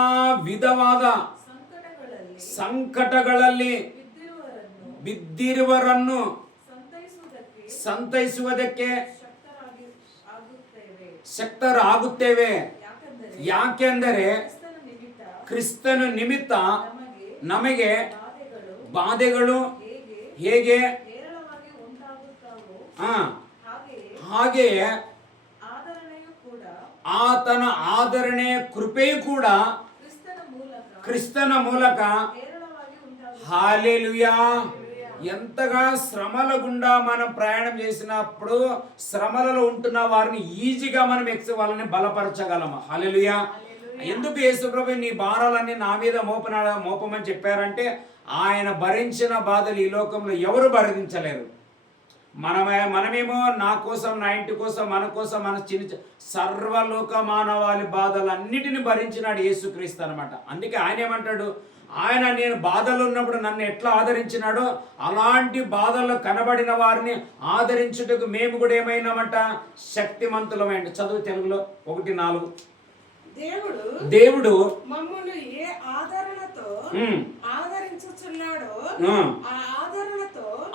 ವಿಧವಾದ ಸಂಕಟಗಳಲ್ಲಿ ಬಿದ್ದಿರುವರನ್ನು ಸಂತೈಸುವುದಕ್ಕೆ ಶಕ್ತರಾಗುತ್ತೇವೆ. ಯಾಕೆಂದರೆ ಕ್ರಿಸ್ತನ ನಿಮಿತ್ತ ನಮಗೆ ಬಾಧೆಗಳು ಹೇಗೆ ಹಾಗೆಯೇ ಆತನ ಆದರಣೆಯ ಕೃಪೆಯು ಕೂಡ క్రిస్తన మూలక హల్లెలూయా. ఎంతగా శ్రమల గుండా మనం ప్రయాణం చేసినప్పుడు శ్రమలలో ఉంటున్న వారిని ఈజీగా మనం వాళ్ళని బలపరచగలము. హల్లెలూయా. ఎందుకు యేసుప్రభు నీ భారాలన్నీ నా మీద మోపమని చెప్పారంటే ఆయన భరించిన బాధలు ఈ లోకంలో ఎవరు భరించలేరు. మనమేమో నా కోసం, నా ఇంటి కోసం, మన కోసం, మన సర్వలోక మానవాళి బాధలన్నిటిని భరించినాడు యేసుక్రీస్తు అనమాట. అందుకే ఆయన ఏమంటాడు, ఆయన నేను బాధలు ఉన్నప్పుడు నన్ను ఎట్లా ఆదరించినాడో అలాంటి బాధల్లో కనబడిన వారిని ఆదరించుటకు మేము కూడా ఏమైనామంట, శక్తిమంతులమైన. చదువు తెలుగులో 1:4. దేవుడు మమ్మల్ని ఏ ఆదరణతో ఆదరించుచున్నాడో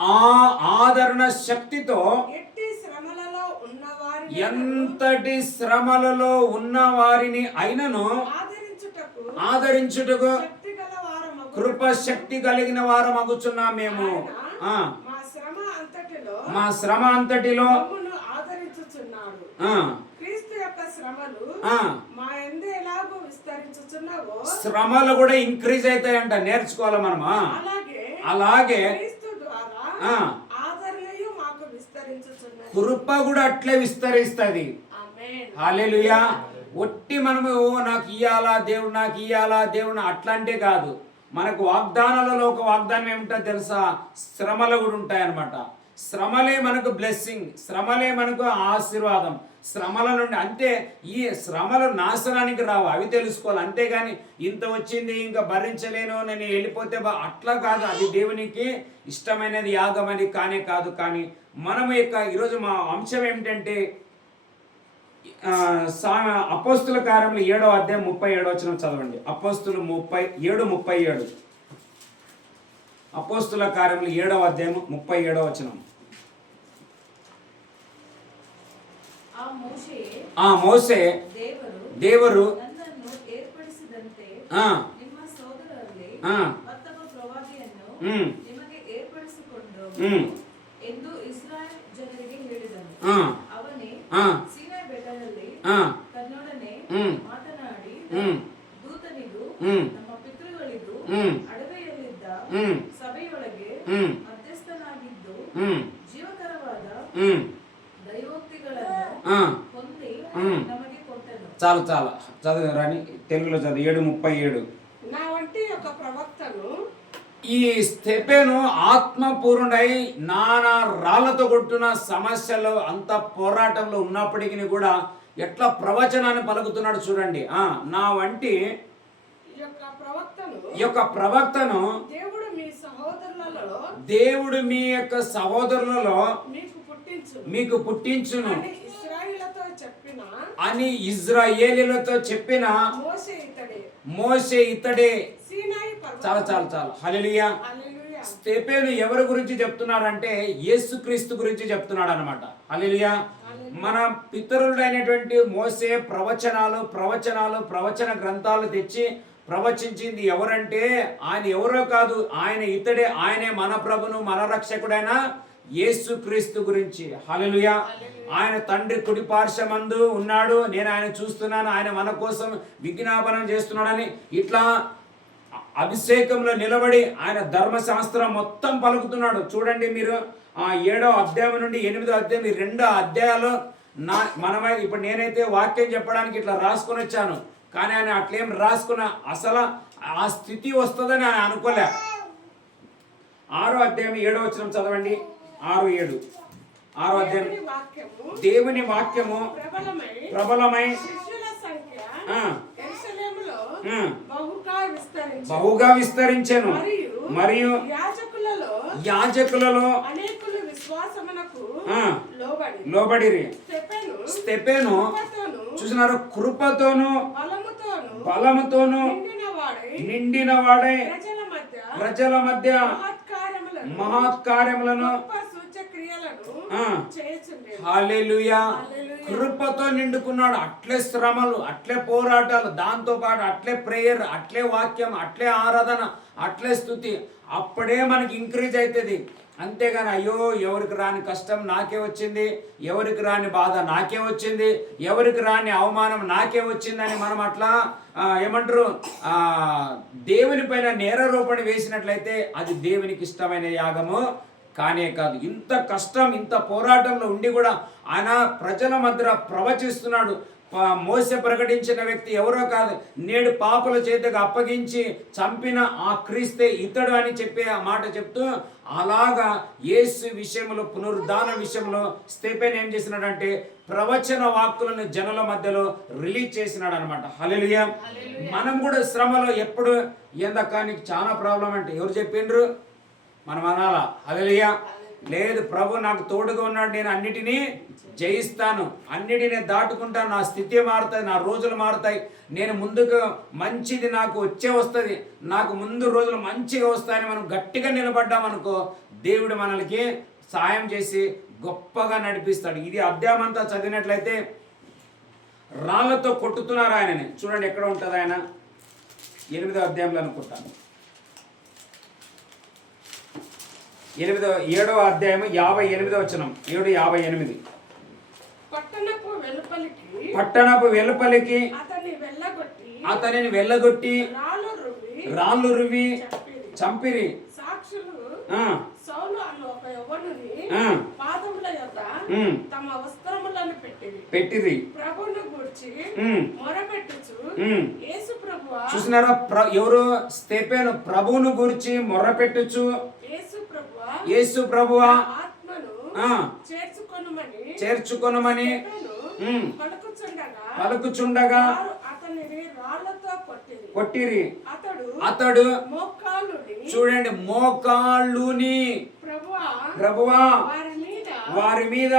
ఆ ఆదరణ శక్తితో ఎంతటి శ్రమలలో ఉన్న వారిని అయినను ఆదరించుటకు కృప శక్తి కలిగిన వారం అగుచున్నాం మేము. మా శ్రమ అంతటిలో శ్రమలు కూడా ఇంక్రీజ్ అవుతాయంట. నేర్చుకోవాలి మనం. అలాగే కృప కూడా అట్లే విస్తరిస్తుంది. హల్లెలూయా. ఒట్టి మనము నాకు ఇయ్యాలా దేవుడు, నాకు ఇయ్యాలా దేవుడు అట్లా అంటే కాదు. మనకు వాగ్దానాలలో ఒక వాగ్దానం ఏమిటో తెలుసా, శ్రమలు కూడా ఉంటాయన్నమాట. శ్రమలే మనకు బ్లెస్సింగ్, శ్రమలే మనకు ఆశీర్వాదం. శ్రమల నుండి అంటే ఈ శ్రమలు నాశనానికి రావు, అవి తెలుసుకోవాలి. అంతేగాని ఇంత వచ్చింది ఇంకా భరించలేను నేను వెళ్ళిపోతే అట్లా కాదు. అది దేవునికి ఇష్టమైనది యాగం అని కానే కాదు. కానీ మనం ఈరోజు మా అంశం ఏమిటంటే అపోస్తుల కార్యములు 7వ అధ్యాయం 37వ వచనం చదవండి. అపోస్తులు 7:37. అపోస్తుల కార్యములు 7వ అధ్యాయం 37వ వచనం. ఆ మోసే ದೇವರು ನನ್ನನ್ನು ಏರ್ಪಡಿಸಿದಂತೆ ನಿಮ್ಮ ಸಹೋದರರಲ್ಲಿ ಮತ್ತೊಬ್ಬ ಪ್ರವಾದಿಯನ್ನು ನಿಮಗೆ ಏರ್ಪಡಿಸಿಕೊಂಡು ಎಂದು ಇಸ್ರಾಯೇಲ್ ಜನರಿಗೆ ಹೇಳಿದನು. ಅವನೇ ಸೀನಾಯಿ ಬೆಟ್ಟದಲ್ಲಿ ತನ್ನೊಡನೆ ಮಾತನಾಡಿ ದೂತನಿಗೂ ನಮ್ಮ ಪಿತೃಗಳಿಗೂ ಅಡವೆಯಲ್ಲಿದ್ದ ಸಭೆಯೊಳಗೆ ಮಧ್ಯಸ್ಥನಾಗಿದ್ದು ಜೀವಕರವಾದ ದೈವೋಕ್ತಿಗಳನ್ನು ಹೊಂದಿ ನಮಗೆ ಕೊಟ್ಟನು. చాలా చదువు రాని తెలుగులో చదువు. 7:37. నా వంటి ఒక ప్రవక్తను ఈ స్తెఫెను ఆత్మపూర్ణుడై నానా రాళ్లతో కొట్టున్న సమస్యలు అంత పోరాటంలో ఉన్నప్పటికీ కూడా ఎట్లా ప్రవచనాన్ని పలుకుతున్నాడు చూడండి. నా వంటి ఈ యొక్క ప్రవక్తను దేవుడు మీ యొక్క సహోదరులలో మీకు పుట్టించును అని ఇజ్రాయేలీలతో చెప్పిన మోషే ఇతడే. చాలా హల్లెలూయా. స్తెఫెను ఎవరి గురించి చెప్తున్నాడంటే యేసుక్రీస్తు గురించి చెప్తున్నాడు అనమాట. హల్లెలూయా. మన పితరులైనటువంటి మోసే ప్రవచన గ్రంథాలు తెచ్చి ప్రవచించింది ఎవరంటే ఆయన ఎవరో కాదు, ఆయనే మన ప్రభును మన రక్షకుడైన యేసుక్రీస్తు గురించి. హల్లెలూయా. ఆయన తండ్రి కుడి పార్శ్వమందు ఉన్నాడు, నేను ఆయన చూస్తున్నాను, ఆయన మన కోసం విజ్ఞాపనం చేస్తున్నాడని ఇట్లా అభిషేకంలో నిలబడి ఆయన ధర్మశాస్త్రం మొత్తం పలుకుతున్నాడు. చూడండి మీరు 7వ అధ్యాయం నుండి 8వ అధ్యాయం, ఈ 2 అధ్యాయాలు మనమై ఇప్పుడు నేనైతే వాక్యం చెప్పడానికి ఇట్లా రాసుకొని వచ్చాను, కానీ ఆయన అట్లేం రాసుకున్న అసలు ఆ స్థితి వస్తుందని ఆయన అనుకోలే. 6వ అధ్యాయం 7వ వచనం చదవండి. 6:7. 6వ అధ్యాయం. దేవుని వాక్యము ప్రబలమై బహుగా విస్తరించెను, మరియు యాజకులలో లోబడిరి. స్తెఫెను చూసినారు, కృపతోను బలముతోను నిండిన వాడై ప్రజల మధ్య మహత్కార్యములను. హల్లెలూయా. కృపతో నిండుకున్నాడు. అట్లే శ్రమలు, అట్లే పోరాటాలు, దాంతో పాటు అట్లే ప్రేయర్, అట్లే వాక్యం, అట్లే ఆరాధన, అట్లే స్తుతి. అప్పుడే మనకి ఇంక్రీజ్ అవుతుంది. అంతేగాని అయ్యో ఎవరికి రాని కష్టం నాకే వచ్చింది, ఎవరికి రాని బాధ నాకే వచ్చింది, ఎవరికి రాని అవమానం నాకే వచ్చిందని మనం అట్లా ఏమంటారు దేవుని పైన నేరారోపణ వేసినట్లయితే అది దేవునికి ఇష్టమైన యాగము కానే కాదు. ఇంత కష్టం, ఇంత పోరాటంలో ఉండి కూడా ఆయన ప్రజల మధ్య ప్రవచిస్తున్నాడు. మోసే ప్రకటించిన వ్యక్తి ఎవరో కాదు, నేడు పాపుల చేతికి అప్పగించి చంపిన ఆ క్రీస్తే ఇతడు అని చెప్పే ఆ మాట చెప్తూ, అలాగా యేసు విషయంలో, పునరుద్ధాన విషయంలో స్తెఫెను ఏం చేసినాడంటే ప్రవచన వాక్కులను జనుల మధ్యలో రిలీజ్ చేసినాడు అనమాట. హల్లెలూయా. మనం కూడా శ్రమలో ఎప్పుడు ఏందక్కా నీకు చాలా ప్రాబ్లం అంటే ఎవరు చెప్పిండ్రు మనం అనాలా? హల్లెలూయా. లేదు, ప్రభు నాకు తోడుగా ఉన్నాడు, నేను అన్నిటినీ జయిస్తాను, అన్నిటినీ దాటుకుంటాను, నా స్థితి మారుతుంది, నా రోజులు మారుతాయి, నేను ముందుకు మంచిది నాకు వస్తుంది, నాకు ముందు రోజులు మంచిగా వస్తాయని మనం గట్టిగా నిలబడ్డామనుకో దేవుడు మనకి సాయం చేసి గొప్పగా నడిపిస్తాడు. ఇది అధ్యాయం అంతా చదివినట్లయితే రాళ్లతో కొట్టుతున్నారు ఆయనని. చూడండి ఎక్కడ ఉంటుంది ఆయన, 8వ అధ్యాయంలో అనుకుంటాను. 7వ అధ్యాయం 58వ వచనం. 7:58. పట్టణపు వెలుపలికి అతనిని వెళ్ళగొట్టి రాళ్ళు రువి చంపిరి. పెట్టిరి. చూసినారా, ఎవరు? స్తెఫెను ప్రభువును గూర్చి మొర్రపెట్టుచు యేసు ప్రభువా చేర్చుకొనుమని పలుకుచుండగా కొట్టిరి. అతడు చూడండి, మోకాళ్ళుని ప్రభువా వారి మీద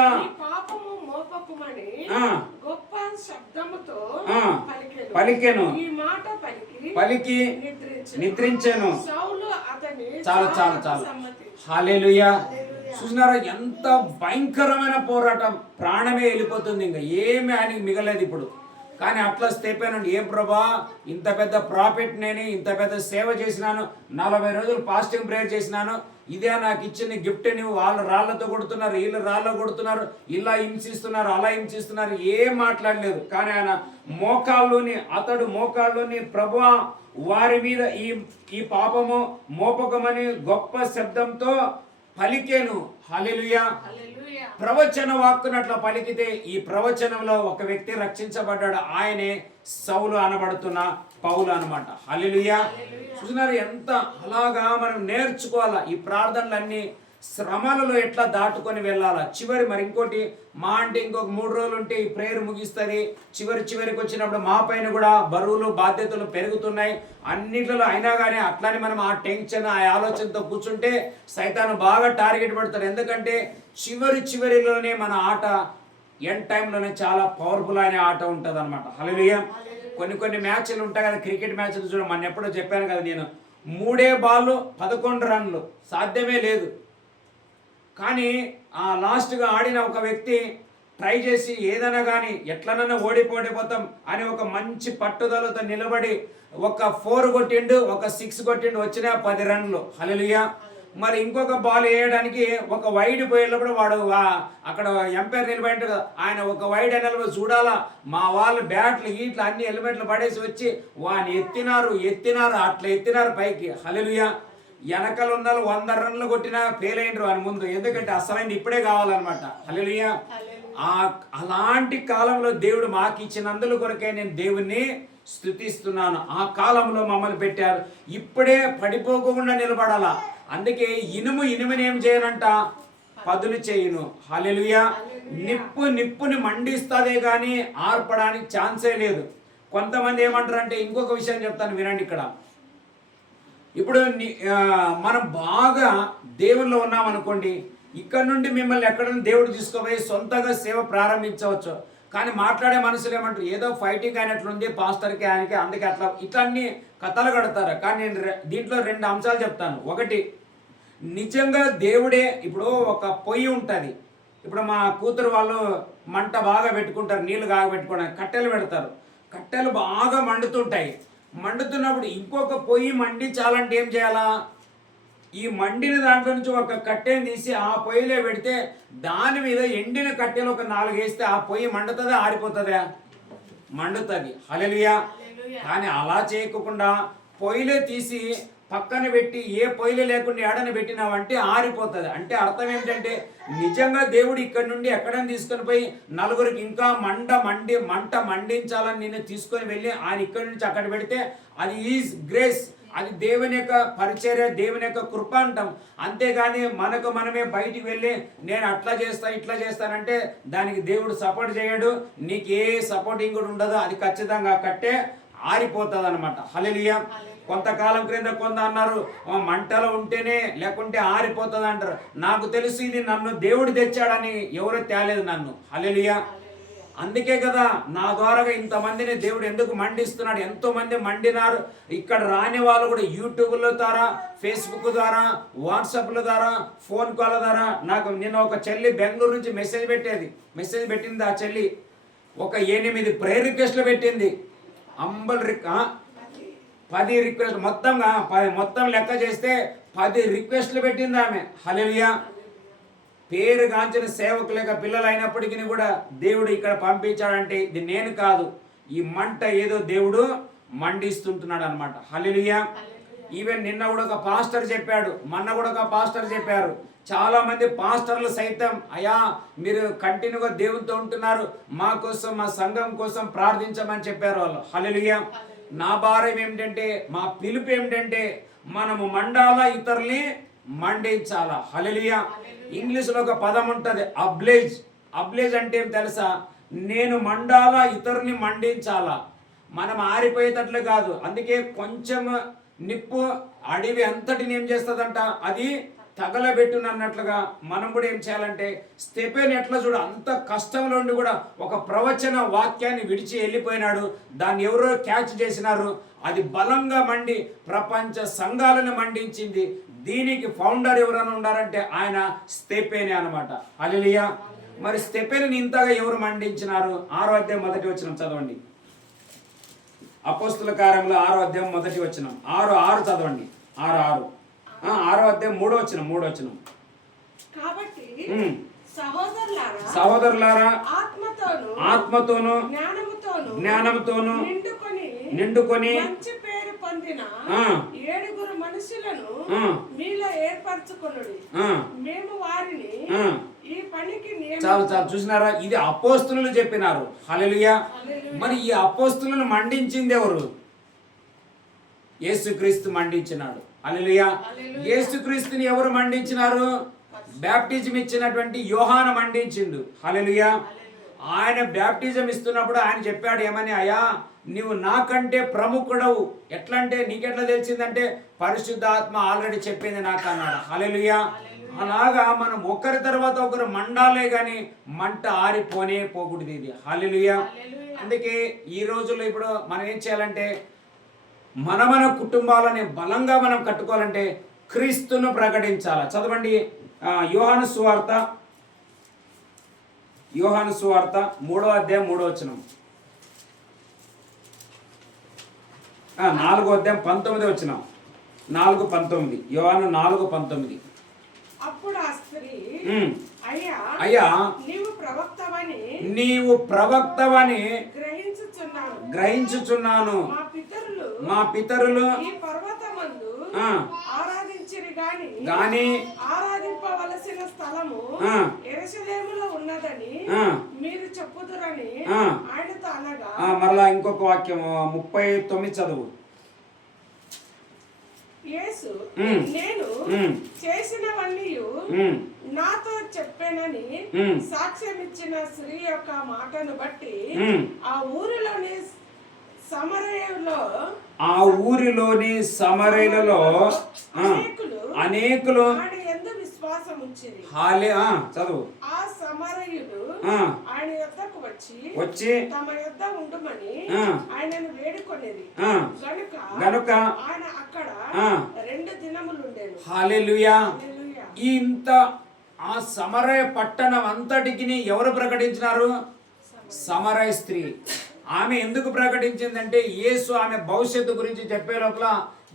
పలికెను, పలికి నిద్రించెను. చాలు చాలు చాలు. హల్లెలూయా. చూసినారా ఎంత భయంకరమైన పోరాటం, ప్రాణమే వెళ్ళిపోతుంది, ఇంకా ఏమి ఆయనకి మిగలేదు ఇప్పుడు. కానీ అట్లా స్తెఫెను, ఏం ప్రభా ఇంత పెద్ద ప్రాఫిట్, నేను ఇంత పెద్ద సేవ చేసినాను, 40 రోజులు ఫాస్టింగ్ ప్రేయర్ చేసినాను, ఇదే నాకు ఇచ్చిన గిఫ్ట్, నువ్వు వాళ్ళు రాళ్లతో కొడుతున్నారు, వీళ్ళు రాళ్ళ కొడుతున్నారు, ఇలా హింసిస్తున్నారు, అలా హింసిస్తున్నారు, ఏం మాట్లాడలేదు. కానీ ఆయన అతడు మోకాళ్ళుని ప్రభువా వారి మీద ఈ పాపము మోపకమని గొప్ప శబ్దంతో పలికేను. హల్లెలూయా. ప్రవచన వాక్కునట్లా పలికితే ఈ ప్రవచనంలో ఒక వ్యక్తి రక్షించబడ్డాడు, ఆయనే సౌలు అనబడుతున్న పౌలు అనమాట. హల్లెలూయా. చూసినారు ఎంత అలాగా మనం నేర్చుకోవాలా. ఈ ప్రార్థనలన్నీ శ్రమలలో ఎట్లా దాటుకొని వెళ్ళాలా. చివరి మరి ఇంకోటి మా అంటే ఇంకొక 3 రోజులు ఉంటే ఈ ప్రేయర్ ముగిస్తుంది. చివరికి వచ్చినప్పుడు మా పైన కూడా బరువులు బాధ్యతలు పెరుగుతున్నాయి అన్నిట్లలో. అయినా కానీ అట్లానే మనం ఆ టెన్షన్ ఆ ఆలోచనతో కూర్చుంటే సైతాను బాగా టార్గెట్ పడతాడు. ఎందుకంటే చివరిలోనే మన ఆట ఎండ్ టైంలోనే చాలా పవర్ఫుల్ అయిన ఆట ఉంటుంది అనమాట. హల్లెలూయా. కొన్ని మ్యాచ్లు ఉంటాయి కదా, క్రికెట్ మ్యాచ్లు చూడ మన ఎప్పుడో చెప్పాను కదా నేను, 3 బాళ్ళు 11 రన్లు సాధ్యమే లేదు. కానీ ఆ లాస్ట్గా ఆడిన ఒక వ్యక్తి ట్రై చేసి ఏదైనా కానీ ఎట్లనైనా ఓడిపోతాం అని ఒక మంచి పట్టుదలతో నిలబడి ఒక 4 కొట్టిండు, ఒక 6 కొట్టిండు, వచ్చిన 10 రన్లు. హల్లెలూయా. మరి ఇంకొక బాల్ వేయడానికి ఒక వైడ్ పోయేటప్పుడు వాడు అక్కడ ఎంపైర్ నిలబడి ఆయన ఒక వైడ్ నిలబడి చూడాలా. మా వాళ్ళు బ్యాట్లు ఇట్లా అన్ని హెల్మెట్లు పడేసి వచ్చి వాని ఎత్తినారు అట్లా ఎత్తినారు పైకి. హల్లెలూయా. వెనకలు ఉన్న 100 రన్లు కొట్టినా ఫెయిల్ అయినరు అని ముందు, ఎందుకంటే అసలైంది ఇప్పుడే కావాలన్నమాట. హల్లెలూయా. అలాంటి కాలంలో దేవుడు మాకు ఇచ్చినందుల కొరకే నేను దేవుణ్ణి స్తుతిస్తున్నాను. ఆ కాలంలో మమ్మల్ని పెట్టారు. ఇప్పుడే పడిపోకుండా నిలబడాలా. అందుకే ఇనుముని ఏం చేయనంట, పదులు చేయును. హల్లెలూయా. నిప్పుని మండిస్తాదే కానీ ఆర్పడానికి ఛాన్సే లేదు. కొంతమంది ఏమంటారంటే, ఇంకొక విషయం చెప్తాను వినండి. ఇక్కడ ఇప్పుడు మనం బాగా దేవుల్లో ఉన్నామనుకోండి, ఇక్కడ నుండి మిమ్మల్ని ఎక్కడైనా దేవుడు తీసుకుపోయి సొంతంగా సేవ ప్రారంభించవచ్చు. కానీ మాట్లాడే మనుషులు ఏమంటారు, ఏదో ఫైటింగ్ అయినట్లుంది పాస్టర్కి ఆయనకి, అందుకే అట్లా ఇట్లా అన్ని కథలు కడతారు. కానీ నేను దీంట్లో 2 అంశాలు చెప్తాను. ఒకటి, నిజంగా దేవుడే. ఇప్పుడు ఒక పొయ్యి ఉంటుంది. ఇప్పుడు మా కూతురు వాళ్ళు మంట బాగా పెట్టుకుంటారు, నీళ్లు బాగా పెట్టుకోవడానికి కట్టెలు పెడతారు. కట్టెలు బాగా మండుతుంటాయి. మండుతున్నప్పుడు ఇంకొక పొయ్యి మండించాలంటే ఏం చేయాలా, ఈ మండిన దాంట్లో నుంచి ఒక కట్టెని తీసి ఆ పొయ్యిలో పెడితే దాని మీద ఎండిన కట్టెలు ఒక 4 వేస్తే ఆ పొయ్యి మండుతుందా ఆరిపోతుందా? మండుతుంది. హల్లెలూయా. కానీ అలా చేయకుండా పొయ్యిలో తీసి పక్కన పెట్టి ఏ పొయ్యిలో లేకుండా ఎడని పెట్టినావంటే ఆరిపోతుంది. అంటే అర్థం ఏమిటంటే, నిజంగా దేవుడు ఇక్కడ నుండి ఎక్కడైనా తీసుకొని పోయి నలుగురికి ఇంకా మంట మండించాలని నిన్ను తీసుకొని వెళ్ళి ఆయన ఇక్కడి నుంచి అక్కడ పెడితే అది ఈజ్ గ్రేస్. అది దేవుని యొక్క పరిచర్య, దేవుని యొక్క కృప అంటాం. అంతేగాని మనకు మనమే బయటికి వెళ్ళి నేను అట్లా చేస్తా ఇట్లా చేస్తానంటే దానికి దేవుడు సపోర్ట్ చేయడు. నీకు ఏ సపోర్టింగ్ కూడా ఉండదు. అది ఖచ్చితంగా కట్టే ఆరిపోతుంది అనమాట. హల్లెలూయా. కొంతకాలం క్రింద కొంత అన్నారు, మంటలో ఉంటేనే లేకుంటే ఆరిపోతుంది అంటారు. నాకు తెలుసు ఇది నన్ను దేవుడు తెచ్చాడని, ఎవరు తేలేదు నన్ను. హల్లెలూయా. అందుకే కదా నా ద్వారా ఇంతమందిని దేవుడు ఎందుకు మండిస్తున్నాడు. ఎంతో మంది మండినారు. ఇక్కడ రాని వాళ్ళు కూడా యూట్యూబ్ల ద్వారా, ఫేస్బుక్ ద్వారా, వాట్సాప్ల ద్వారా, ఫోన్ కాల్ ద్వారా. నాకు నిన్న ఒక చెల్లి బెంగళూరు నుంచి మెసేజ్ పెట్టింది. ఆ చెల్లి ఒక 8 ప్రేయర్ రిక్వెస్ట్లు పెట్టింది. 10 రిక్వెస్ట్ మొత్తం లెక్క చేస్తే 10 రిక్వెస్ట్లు పెట్టింది ఆమె. హల్లెలూయా. పేరు గాంచిన సేవకులేక పిల్లలు అయినప్పటికీ కూడా దేవుడు ఇక్కడ పంపించాడంటే ఇది నేను కాదు, ఈ మంట ఏదో దేవుడు మండిస్తుంటున్నాడు అనమాట. హల్లెలూయా. ఈవెన్ నిన్న కూడా ఒక పాస్టర్ చెప్పాడు, మొన్న కూడా ఒక పాస్టర్ చెప్పారు. చాలా మంది పాస్టర్లు సైతం, అయ్యా మీరు కంటిన్యూగా దేవునితో ఉంటున్నారు, మా కోసం మా సంఘం కోసం ప్రార్థించమని చెప్పారు వాళ్ళు. హల్లెలూయా. నా భారం ఏమిటంటే, మా పిలుపు ఏమిటంటే, మనము మండాలా, ఇతరుల్ని మండించాలా. హల్లెలూయా. ఇంగ్లీష్లో ఒక పదం ఉంటుంది, అబ్లేజ్ అంటే ఏం తెలుసా, నేను మండాలా, ఇతరుని మండించాలా. మనం ఆరిపోయేటట్లు కాదు. అందుకే కొంచెం నిప్పు అడవి అంతటిని ఏం చేస్తుందంట, అది తగలబెట్టునన్నట్లుగా మనం కూడా ఏం చేయాలంటే, స్టెఫెను ఎట్లా చూడు, అంత కష్టంలో ఉండి కూడా ఒక ప్రవచన వాక్యాన్ని విడిచి వెళ్ళిపోయినాడు. దాన్ని ఎవరో క్యాచ్ చేసినారు. అది బలంగా మండి ప్రపంచ సంఘాలను మండించింది. దీనికి ఫౌండర్ ఎవరైనా ఉన్నారంటే ఆయన స్టెఫెనే అనమాట. హల్లెలూయా. మరి స్టెఫెనుని ఇంతగా ఎవరు మండించినారు? 6వ అధ్యాయం 1వ వచనం చదవండి. అపోస్తుల కార్యములు 6వ అధ్యాయం 1వ వచనం. 6 చదవండి. 6వ అధ్యాయం 3వ వచనం. కాబట్టి సహోదరులారా ఆత్మతోను జ్ఞానముతోను నిండుకొని మంచి పేరు పొందిన 7 మనుషులను మీలో ఏర్పరచుకొనుడి. మేము వారిని ఈ పనికి చాలు చూసినారా, ఇది అపోస్తులు చెప్పినారు. హల్లెలూయా. మరి ఈ అపోస్తులను మండించింది ఎవరు? యేసుక్రీస్తు మండించినాడు. హల్లెలూయా. యేసుక్రీస్తుని ఎవరు మండించినారు? బ్యాప్టిజం ఇచ్చినటువంటి యోహాను మండించిండు. హల్లెలూయా. ఆయన బ్యాప్టిజం ఇస్తున్నప్పుడు ఆయన చెప్పాడు ఏమని, అయ్యా నువ్వు నాకంటే ప్రముఖుడవు. ఎట్లా అంటే నీకెట్లా తెలిసిందంటే, పరిశుద్ధాత్మ ఆల్రెడీ చెప్పింది నాకు అన్నాడు. హల్లెలూయా. అలాగా మనం ఒకరి తర్వాత ఒకరు మండాలే కానీ మంట ఆరిపోనే పోకూడదు ఇది. హల్లెలూయా. అందుకే ఈ రోజుల్లో ఇప్పుడు మనం ఏం చేయాలంటే, మన కుటుంబాలని బలంగా మనం కట్టుకోవాలంటే క్రీస్తును ప్రకటించాలి. చదవండి యోహాను సువార్త యోహాను సువార్త 3వ అధ్యాయం 3వ వచనం. 4వ అధ్యాయం 19వ వచనం. 4:19. యోహాను 4:19. అప్పుడు ఆ స్త్రీ, అయ్యా నీవు ప్రవక్తవని గ్రహించుచున్నాను. మా పితరులు ఈ పర్వతమందు ఆరాధించిరి గాని ఆరాధింపవలసిన స్థలము యెరూషలేములో ఉన్నదని మీరు చెప్పుదురని ఆయనతో అనగా. మరలా ఇంకొక వాక్యం 39 చదువు. యేసు, నేను చేసినవన్నీ నాతో చెప్పానని సాక్ష్యం ఇచ్చిన స్త్రీ యొక్క మాటను బట్టి ఆ ఊరిలోని సమరయులలో అనేకులు యందు విశ్వాసం ఉంచిరి. చదువు. ఆ సమరయులు ఆయన యొద్దకు వచ్చి తమ యొద్ద ఉండుమని ఆయనను వేడుకొనేది గనుక ఆయన అక్కడ 2 దినములు ఉండేను. హల్లెలూయా. ఇంత ఆ సమరయ పట్టణం అంతటికి ఎవరు ప్రకటించినారు? సమరయ స్త్రీ. ఆమె ఎందుకు ప్రకటించిందంటే యేసు ఆమె భవిష్యత్తు గురించి చెప్పే లోపల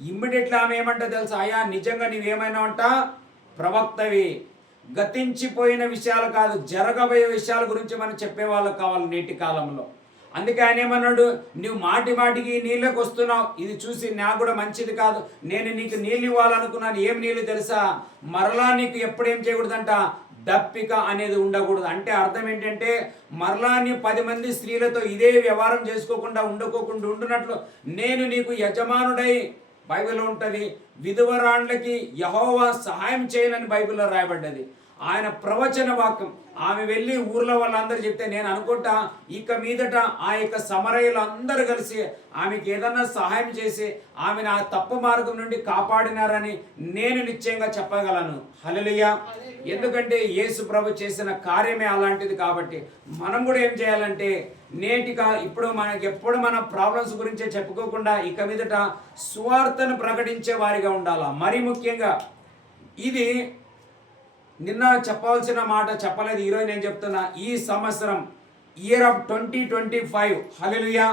ఇమ్మీడియట్లీ ఆమె ఏమంటా తెలుసా? అయ్యా, నిజంగా నీవేమైనా అంట ప్రవక్తవి. గతించిపోయిన విషయాలు కాదు, జరగబోయే విషయాల గురించి మనం చెప్పేవాళ్ళు కావాలి నేటి కాలంలో. అందుకే ఆయన ఏమన్నాడు? నువ్వు మాటి మాటికి నీళ్ళకి వస్తున్నావు, ఇది చూసి నాకు కూడా మంచిది కాదు. నేను నీకు నీళ్ళు ఇవ్వాలనుకున్నాను. ఏం నీళ్ళు తెలుసా? మరలా నీకు ఎప్పుడేం చేయకూడదంట, దప్పిక అనేది ఉండకూడదు. అంటే అర్థం ఏంటంటే మరలా నీ 10 మంది స్త్రీలతో ఇదే వ్యవహారం చేసుకోకుండా ఉండునట్లు నేను నీకు యజమానుడై, బైబిల్లో ఉంటుంది, విధవరాండ్లకి యెహోవా సహాయం చేయనని బైబిల్లో రాయబడ్డది. ఆయన ప్రవచన వాక్యం. ఆమె వెళ్ళి ఊర్లో వాళ్ళందరూ చెప్తే నేను అనుకుంటా ఇక మీదట ఆ యొక్క సమరయులు అందరూ కలిసి ఆమెకి ఏదన్నా సహాయం చేసి ఆమెను ఆ తప్పు మార్గం నుండి కాపాడినారని నేను నిశ్చయంగా చెప్పగలను. హల్లెలూయా. ఎందుకంటే యేసు ప్రభు చేసిన కార్యమే అలాంటిది. కాబట్టి మనం కూడా ఏం చేయాలంటే ఇప్పుడు మనకి ఎప్పుడు మన ప్రాబ్లమ్స్ గురించే చెప్పుకోకుండా ఇక మీదట సువార్తను ప్రకటించే వారిగా ఉండాలా. మరి ముఖ్యంగా ఇది నిన్న చెప్పవలసిన మాట చెప్పలేదు, ఈరోజు నేను చెప్తున్నా. ఈ సంవత్సరం year of 2025, hallelujah,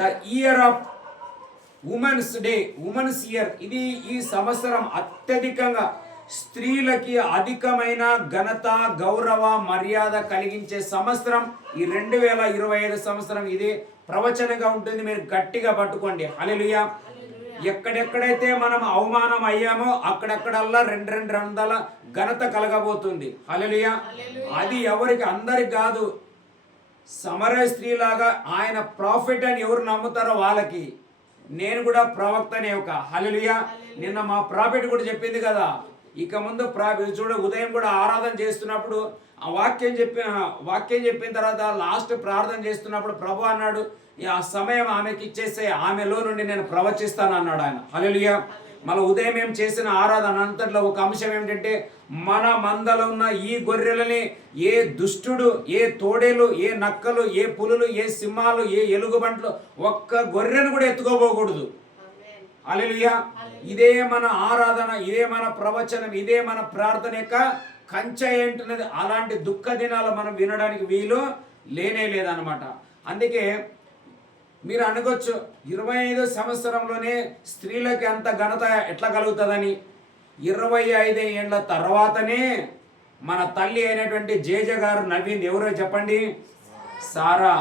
the year of women's day, women's year. ఇది ఈ సంవత్సరం అత్యధికంగా స్త్రీలకి అధికమైన ఘనత, గౌరవ, మర్యాద కలిగించే సంవత్సరం ఈ 2025 సంవత్సరం. ఇది ప్రవచనంగా ఉంటుంది, మీరు గట్టిగా పట్టుకోండి. హల్లెలూయా. ఎక్కడెక్కడైతే మనం అవమానం అయ్యామో అక్కడక్కడల్లా 200 ఘనత కలగబోతుంది. హల్లెలూయా. అది ఎవరికి? అందరికి కాదు. సమరయ స్త్రీలాగా ఆయన ప్రాఫిట్ అని ఎవరు నమ్ముతారో వాళ్ళకి. నేను కూడా ప్రవక్తనే ఒక. హల్లెలూయా. నిన్న మా ప్రాఫిట్ కూడా చెప్పింది కదా, ఇక ముందు చూడ ఉదయం కూడా ఆరాధన చేస్తున్నప్పుడు ఆ వాక్యం చెప్పిన తర్వాత లాస్ట్ ప్రార్థన చేస్తున్నప్పుడు ప్రభు అన్నాడు, ఆ సమయం ఆమెకి ఇచ్చేస్తే ఆమెలో నుండి నేను ప్రవచిస్తాను అన్నాడు ఆయన. హల్లెలూయా. మళ్ళీ ఉదయం ఏం చేసిన ఆరాధన అంతట్లో ఒక అంశం ఏమిటంటే మన మందలో ఉన్న ఈ గొర్రెలని ఏ దుష్టుడు, ఏ తోడేలు, ఏ నక్కలు, ఏ పులులు, ఏ సింహాలు, ఏ ఎలుగుబంట్లు ఒక్క గొర్రెను కూడా ఎత్తుకోబోకూడదు. హల్లెలూయా. ఇదే మన ఆరాధన, ఇదే మన ప్రవచనం, ఇదే మన ప్రార్థన యొక్క కంచె ఏంటున్నది. అలాంటి దుఃఖ దినాలు మనం వినడానికి వీలు లేనే లేదనమాట. అందుకే మీరు అనుకోవచ్చు 25 సంవత్సరంలోనే స్త్రీలకి అంత ఘనత ఎట్లా కలుగుతుందని. 25 ఏళ్ళ తర్వాతనే మన తల్లి అయినటువంటి జేజ గారు నవ్వింది. ఎవరో చెప్పండి? సారా.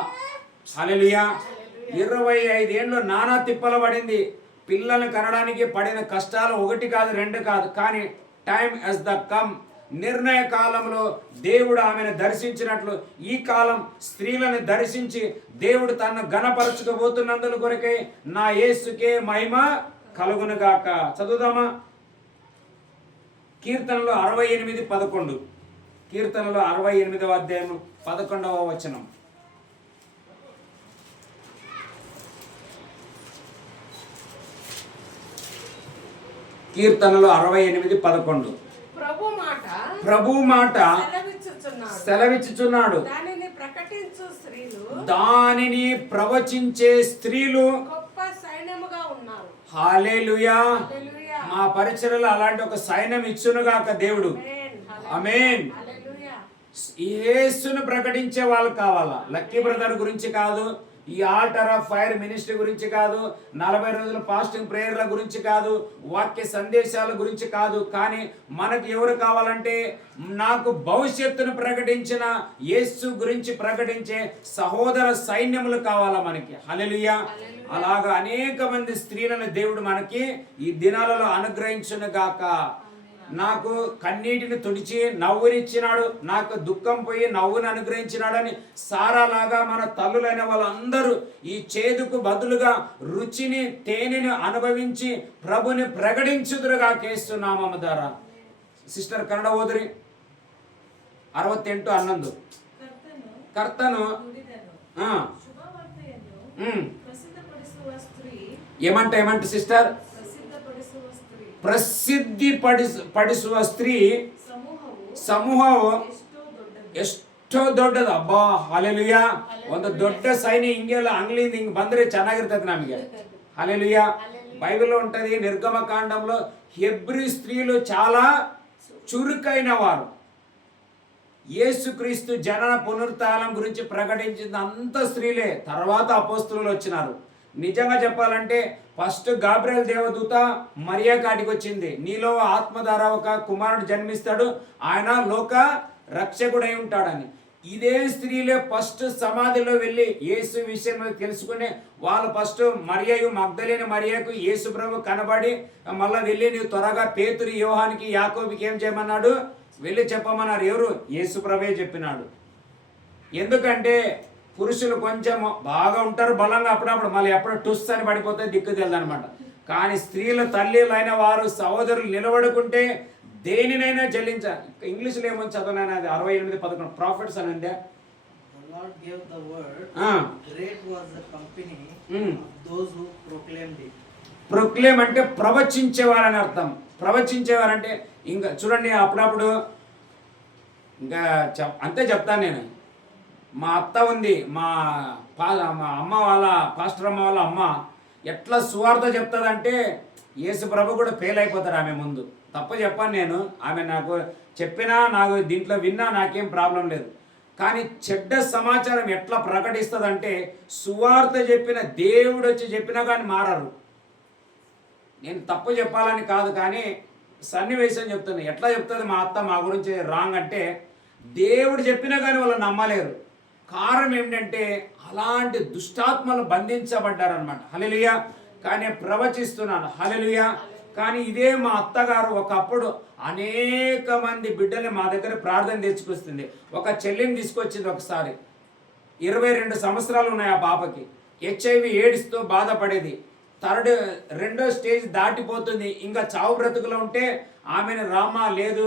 హల్లెలూయా. 25 ఏళ్ళు నానా తిప్పలు పడింది. పిల్లల్ని కనడానికి పడిన కష్టాలు 1 కాదు 2 కాదు. కానీ టైమ్ హస్ ద కమ్. నిర్ణయ కాలంలో దేవుడు ఆమెను దర్శించినట్లు ఈ కాలం స్త్రీలను దర్శించి దేవుడు తనను ఘనపరచుకోబోతున్నందుల కొరకే నా యేసుకే మహిమ కలుగునుగాక. చదువుదామా? కీర్తనలో 68:11. కీర్తనలో 68వ అధ్యాయం 11వ వచనం. కీర్తనలో 68:11. ప్రభు మాట సెలవిచ్చుచున్నాడు, దానిని ప్రవచించే స్త్రీలు గొప్ప సైన్యముగా ఉన్నారు. హల్లెలూయా. మా పరిచర్యలో అలాంటి ఒక సైన్యం ఇచ్చునుగాక దేవుడు. ఆమేన్. యేసును ప్రకటించే వాళ్ళు కావాలా. లక్కీ బ్రదర్ గురించి కాదు, ఈ ఆల్టర్ ఆఫ్ ఫైర్ మినిస్ట్రీ గురించి కాదు, 40 రోజుల ఫాస్టింగ్ ప్రేయర్ల గురించి కాదు, వాక్య సందేశాల గురించి కాదు. కానీ మనకు ఎవరు కావాలంటే నాకు భవిష్యత్తును ప్రకటించిన యేసు గురించి ప్రకటించే సహోదర సైన్యములు కావాలా మనకి. హల్లెలూయా. అలాగా అనేక మంది స్త్రీలను దేవుడు మనకి ఈ దినాలలో అనుగ్రహించును గాక. నాకు కన్నీటిని తుడిచి నవ్వునిచ్చినాడు, నాకు దుఃఖం పోయి నవ్వుని అనుగ్రహించినాడని సారాలాగా మన తల్లులైన వాళ్ళందరూ ఈ చేదుకు బదులుగా రుచిని తేనెని అనుభవించి ప్రభుని ప్రకటించుదురుగా యేసు నామము ద్వారా. సిస్టర్ కన్నడ ఓదురి 68:11 ಕರ್ತನು ఏమంట సిస్టర్, ಪ್ರಸಿದ್ಧಿ ಪಡಿಸುವ ಸ್ತ್ರೀ ಸಮೂಹವು ಎಷ್ಟೋ ದೊಡ್ಡದು. ಅಬ್ಬಾ ಹಲ್ಲೆಲೂಯಾ. ಒಂದು ದೊಡ್ಡ ಸೈನ್ಯ ಹಿಂಗೆಲ್ಲ ಅಂಗ್ಲಿಂದ ಹಿಂಗೆ ಬಂದ್ರೆ ಚೆನ್ನಾಗಿರ್ತದೆ ನಮಗೆ. హల్లెలూయా. బైబిల్లో ఉంటుంది, నిర్గమకాండంలో హెబ్రీ స్త్రీలు చాలా చురుకైన వారు. యేసుక్రీస్తు జనన పునరుత్థానం గురించి ప్రకటించింది అంత స్త్రీలే. తర్వాత అపోస్తులు వచ్చినారు. నిజంగా చెప్పాలంటే ఫస్ట్ గాబ్రియల్ దేవదూత మరియా కాటికి వచ్చింది, నీలో ఆత్మ ద్వారా ఒక కుమారుడు జన్మిస్తాడు, ఆయన లోక రక్షకుడై ఉంటాడని. ఇదే స్త్రీలే ఫస్ట్ సమాధిలో వెళ్ళి యేసు విషయం తెలుసుకుని వాళ్ళు ఫస్ట్ మరియయు మగ్దలేని మరియకు యేసు ప్రభు కనబడి మళ్ళీ వెళ్ళి నీవు త్వరగా పేతురు యోహానికి యాకోబుకి ఏం చేయమన్నాడు, వెళ్ళి చెప్పమన్నారు. ఎవరు? యేసు ప్రభే చెప్పినాడు. ఎందుకంటే పురుషులు కొంచెం బాగా ఉంటారు బలంగా, అప్పుడప్పుడు మళ్ళీ ఎప్పుడు టుస్ అని పడిపోతే దిక్కు తెలియదనమాట. కానీ స్త్రీల తల్లిలైన వారు సహోదరులు నిలబడుకుంటే దేనినైనా చెల్లించాలి. ఇంగ్లీష్లో ఏమని చదవనైనా అది 68:11 ప్రాఫిట్స్ అని ఉందే. ప్రొక్లేమ్ అంటే ప్రవచించేవారని అర్థం. ప్రవచించేవారంటే ఇంకా చూడండి, అప్పుడప్పుడు ఇంకా అంతే చెప్తాను నేను. మా అత్త ఉంది, మా అమ్మ వాళ్ళ పాస్టర్ అమ్మ వాళ్ళ అమ్మ ఎట్లా సువార్త చెప్తుందంటే యేసు ప్రభు కూడా ఫెయిల్ అయిపోతారు ఆమె ముందు. తప్పు చెప్పాను నేను, ఆమె నాకు చెప్పినా నాకు దీంట్లో విన్నా నాకేం ప్రాబ్లం లేదు. కానీ చెడ్డ సమాచారం ఎట్లా ప్రకటిస్తుందంటే సువార్త చెప్పిన దేవుడు వచ్చి చెప్పినా కానీ మారరు. నేను తప్పు చెప్పాలని కాదు, కానీ సన్నివేశం చెప్తున్నాను. ఎట్లా చెప్తుంది మా అత్త మా గురించి రాంగ్ అంటే దేవుడు చెప్పినా కానీ వాళ్ళు నమ్మలేరు. కారణం ఏమిటంటే అలాంటి దుష్టాత్మలు బంధించబడ్డారనమాట. హల్లెలూయా. కానీ ప్రవచిస్తున్నాను. హల్లెలూయా. కానీ ఇదే మా అత్తగారు ఒకప్పుడు అనేక మంది బిడ్డల్ని మా దగ్గర ప్రార్థన తెచ్చుకొస్తుంది. ఒక చెల్లిని తీసుకొచ్చింది ఒకసారి. 22 సంవత్సరాలు ఉన్నాయి ఆ పాపకి. HIV ఎయిడ్స్తో బాధపడేది. రెండో స్టేజ్ దాటిపోతుంది, ఇంకా చావు బ్రతుకులో ఉంటే ఆమెను రామా లేదు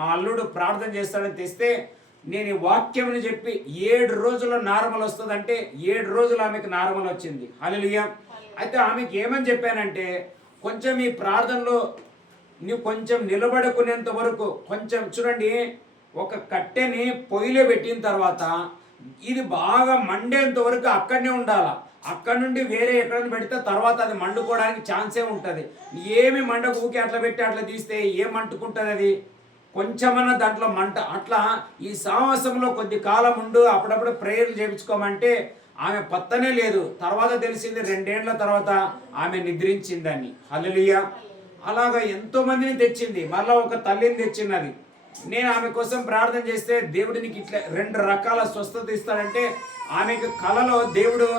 మా అల్లుడు ప్రార్థన చేస్తాడని తెస్తే నేను ఈ వాక్యంని చెప్పి 7 రోజుల్లో నార్మల్ వస్తుందంటే 7 రోజులు ఆమెకు నార్మల్ వచ్చింది. హల్లెలూయా. అయితే ఆమెకి ఏమని చెప్పానంటే కొంచెం ఈ ప్రార్థనలో నువ్వు కొంచెం నిలబడుకునేంత వరకు కొంచెం చూడండి, ఒక కట్టెని పొయ్యిలో పెట్టిన తర్వాత ఇది బాగా మండేంత వరకు అక్కడనే ఉండాలా. అక్కడ నుండి వేరే ఎక్కడైనా పెడితే తర్వాత అది మండుకోవడానికి ఛాన్సే ఉంటుంది. ఏమి మండకు ఊకి అట్లా పెట్టి అట్లా తీస్తే ఏం అంటుకుంటుంది, అది కొంచెమన్నా దాంట్లో మంట. అట్లా ఈ సాహసంలో కొద్ది కాలం ఉండు, అప్పుడప్పుడు ప్రేయర్లు చేయించుకోమంటే ఆమె పత్తనే లేదు. తర్వాత తెలిసింది 2 ఏళ్ల తర్వాత ఆమె నిద్రించిందని. హల్లెలూయా. అలాగా ఎంతో మందిని తెచ్చింది. మళ్ళీ ఒక తల్లిని తెచ్చినది. నేను ఆమె కోసం ప్రార్థన చేస్తే దేవుడినికి ఇట్లా 2 రకాల స్వస్థత ఇస్తాడంటే ఆమెకు కలలో దేవుడు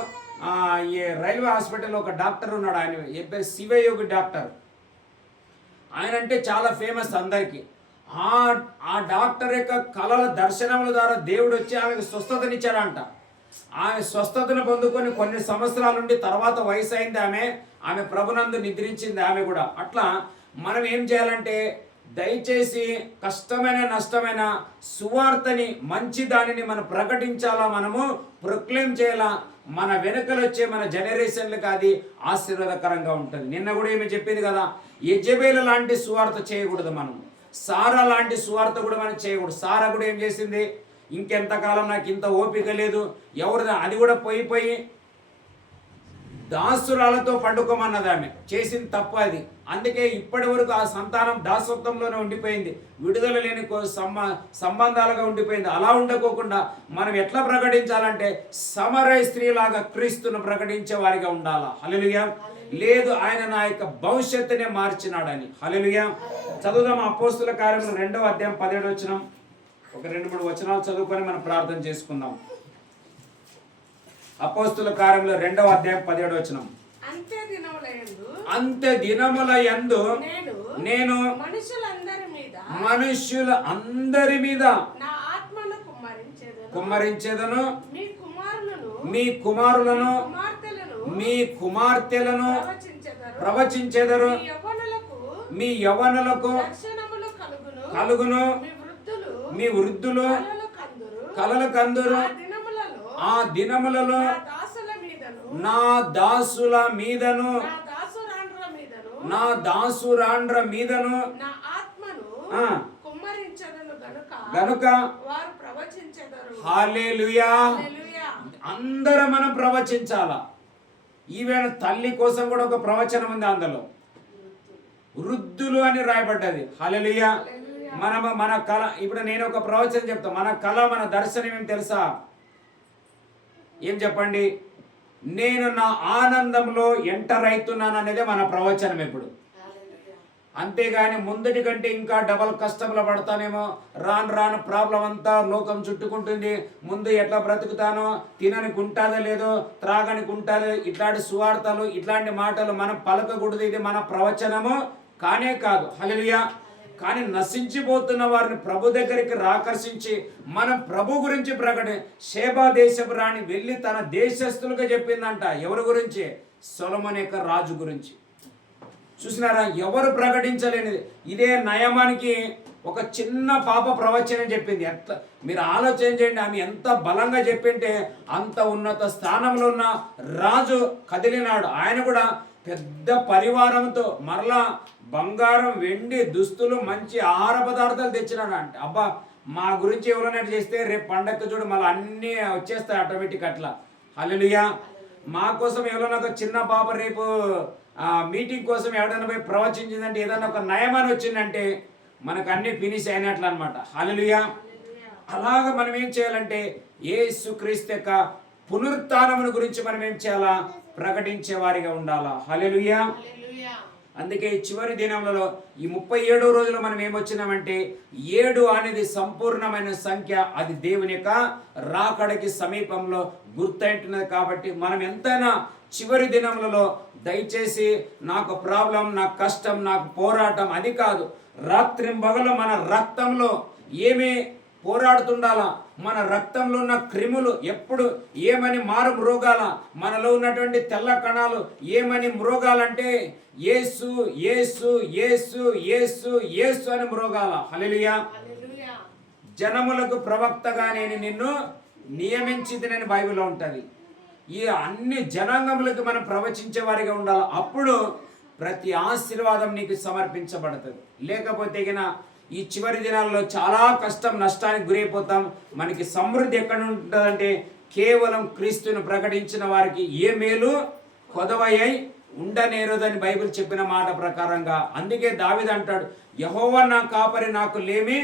ఈ రైల్వే హాస్పిటల్లో ఒక డాక్టర్ ఉన్నాడు, ఆయన పేరు శివయోగి డాక్టర్. ఆయన అంటే చాలా ఫేమస్ అందరికీ. ఆ డాక్టర్ యొక్క కళల దర్శనముల ద్వారా దేవుడు వచ్చి ఆమెకు స్వస్థతనిచ్చాడంట. ఆమె స్వస్థతను పొందుకొని కొన్ని సంవత్సరాల నుండి తర్వాత వయసు అయింది, ఆమె ప్రభునందు నిద్రించింది ఆమె కూడా. అట్లా మనం ఏం చేయాలంటే దయచేసి కష్టమైన నష్టమైన సువార్తని మంచి దానిని మనం ప్రకటించాలా, మనము ప్రొక్లెయిమ్ చేయాలా. మన వెనుకలు వచ్చే మన జనరేషన్లకు అది ఆశీర్వాదకరంగా ఉంటుంది. నిన్న కూడా ఏమి చెప్పింది కదా, యెజబెలు లాంటి సువార్త చేయకూడదు మనం. సారా లాంటి సువార్త కూడా మనం చేయకూడదు. సారా కూడా ఏం చేసింది, ఇంకెంతకాలం నాకు ఇంత ఓపిక లేదు ఎవరు, అది కూడా పోయి దాసురాలతో పండుకోమన్నది ఆమె. చేసిన తప్పు అది. అందుకే ఇప్పటి వరకు ఆ సంతానం దాసత్వంలోనే ఉండిపోయింది, విడుదల లేని సంబంధాలుగా ఉండిపోయింది. అలా ఉండకోకుండా మనం ఎట్లా ప్రకటించాలంటే సమరయ స్త్రీలాగా క్రీస్తును ప్రకటించే వారిగా ఉండాలా. హల్లెలూయా. లేదు, ఆయన నా యొక్క భవిష్యత్తునే మార్చినాడని. హల్లెలూయా. చదువుదాం అపోస్తుల కార్యములు 2వ అధ్యాయం 17వ వచనం. ఒక 2-3 వచనాలు చదువుకొని మనం ప్రార్థన చేసుకుందాం. అపోస్తుల కార్యములు 2వ అధ్యాయం 17వ వచనం. అంత్య దినముల యందు నేను మనుష్యుల అందరి మీద నా ఆత్మను కుమ్మరించేదను, మీ కుమారులను మీ కుమార్తెలను ప్రవచించెదరు, మీ యవ్వనులకు కలుగును, మీ వృద్ధులు కలలు కందురు. ఆ దినములలో నా దాసుల మీదను నా దాసురాండ్ర మీదను గనుక హల్లెలూయా. అందరం మనం ప్రవచించాలా. ఈవెన్ తల్లి కోసం కూడా ఒక ప్రవచనం ఉంది అందులో, వృద్ధులు అని రాయబడ్డది. హల్లెలూయా. మన కళ, ఇప్పుడు నేను ఒక ప్రవచనం చెప్తా. మన కళ, మన దర్శనం ఏం తెలుసా? ఏం చెప్పండి? నేను నా ఆనందంలో ఎంటర్ అవుతున్నాను అనేది మన ప్రవచనం ఇప్పుడు. అంతేగాని ముందటి కంటే ఇంకా డబల్ కష్టంలో పడతానేమో, రాను రాను ప్రాబ్లం అంతా లోకం చుట్టుకుంటుంది, ముందు ఎట్లా బ్రతుకుతానో, తిననికి ఉంటుందో లేదో, త్రాగనికి ఉంటుందో, ఇట్లాంటి సువార్తలు, ఇట్లాంటి మాటలు మనం పలకకూడదు. ఇది మన ప్రవచనము కానే కాదు. హల్లెలూయా. కానీ నశించిపోతున్న వారిని ప్రభు దగ్గరికి ఆకర్షించి మనం ప్రభు గురించి షేబా దేశపు రాణి వెళ్ళి తన దేశస్తులుగా చెప్పిందంట. ఎవరి గురించి? సొలొమోను యొక్క రాజు గురించి. చూసినారా? ఎవరు ప్రకటించలేనిది. ఇదే నయమానికి ఒక చిన్న పాప ప్రవచనం చెప్పింది. ఎట్లా మీరు ఆలోచన చేయండి, ఆమె ఎంత బలంగా చెప్పింటే అంత ఉన్నత స్థానంలో ఉన్న రాజు కదిలినాడు. ఆయన కూడా పెద్ద పరివారంతో మరలా బంగారం, వెండి, దుస్తులు, మంచి ఆహార పదార్థాలు తెచ్చినాడు. అంటే అబ్బా, మా గురించి ఎవరైనా చేస్తే రేపు పండగ చూడు మళ్ళీ అన్నీ వచ్చేస్తాయి ఆటోమేటిక్ అట్లా. హల్లెలూయా. మా కోసం ఎవరైనా ఒక చిన్న పాప రేపు మీటింగ్ కోసం ఎవరైనా పోయి ప్రవచించిందంటే, ఏదైనా ఒక నయమాన్ని వచ్చిందంటే మనకు అన్ని ఫినిష్ అయినట్లు అనమాట. హల్లెలూయా. అలాగ మనం ఏం చేయాలంటే యేసుక్రీస్తు యొక్క పునరుత్థానమును గురించి మనం ఏం చేయాలా? ప్రకటించే వారిగా ఉండాలా. హల్లెలూయా. అందుకే ఈ చివరి దినములలో ఈ 37వ రోజులో మనం ఏమొచ్చినామంటే 7 అనేది సంపూర్ణమైన సంఖ్య. అది దేవుని యొక్క రాకడకి సమీపంలో గుర్తుంటున్నది. కాబట్టి మనం ఎంతైనా చివరి దినములలో దయచేసి నాకు ప్రాబ్లం, నాకు కష్టం, నాకు పోరాటం అది కాదు. రాత్రింబగలు మన రక్తంలో ఏమి పోరాడుతుండాలా? మన రక్తంలో ఉన్న క్రిములు ఎప్పుడు ఏమని మారు మ్రోగాల? మనలో ఉన్నటువంటి తెల్ల కణాలు ఏమని మ్రోగాలంటే యేసు యేసు యేసు యేసు యేసు అని మ్రోగాల. హల్లెలూయా. జనములకు ప్రవక్తగా నేను నిన్ను నియమించితినని బైబిల్లో ఉంటుంది. ఈ అన్ని జనాంగములకు మనం ప్రవచించే వారిగా ఉండాలి. అప్పుడు ప్రతి ఆశీర్వాదం నీకు సమర్పించబడుతుంది. లేకపోతే ఈ చివరి దినాల్లో చాలా కష్టం, నష్టానికి గురైపోతాం. మనకి సమృద్ధి ఎక్కడ ఉంటుందంటే కేవలం క్రీస్తును ప్రకటించిన వారికి ఏ మేలు కొదవయ్యి ఉండనేరుదని బైబిల్ చెప్పిన మాట ప్రకారంగా. అందుకే దావీదు అంటాడు, యెహోవా నా కాపరి, నాకు లేమి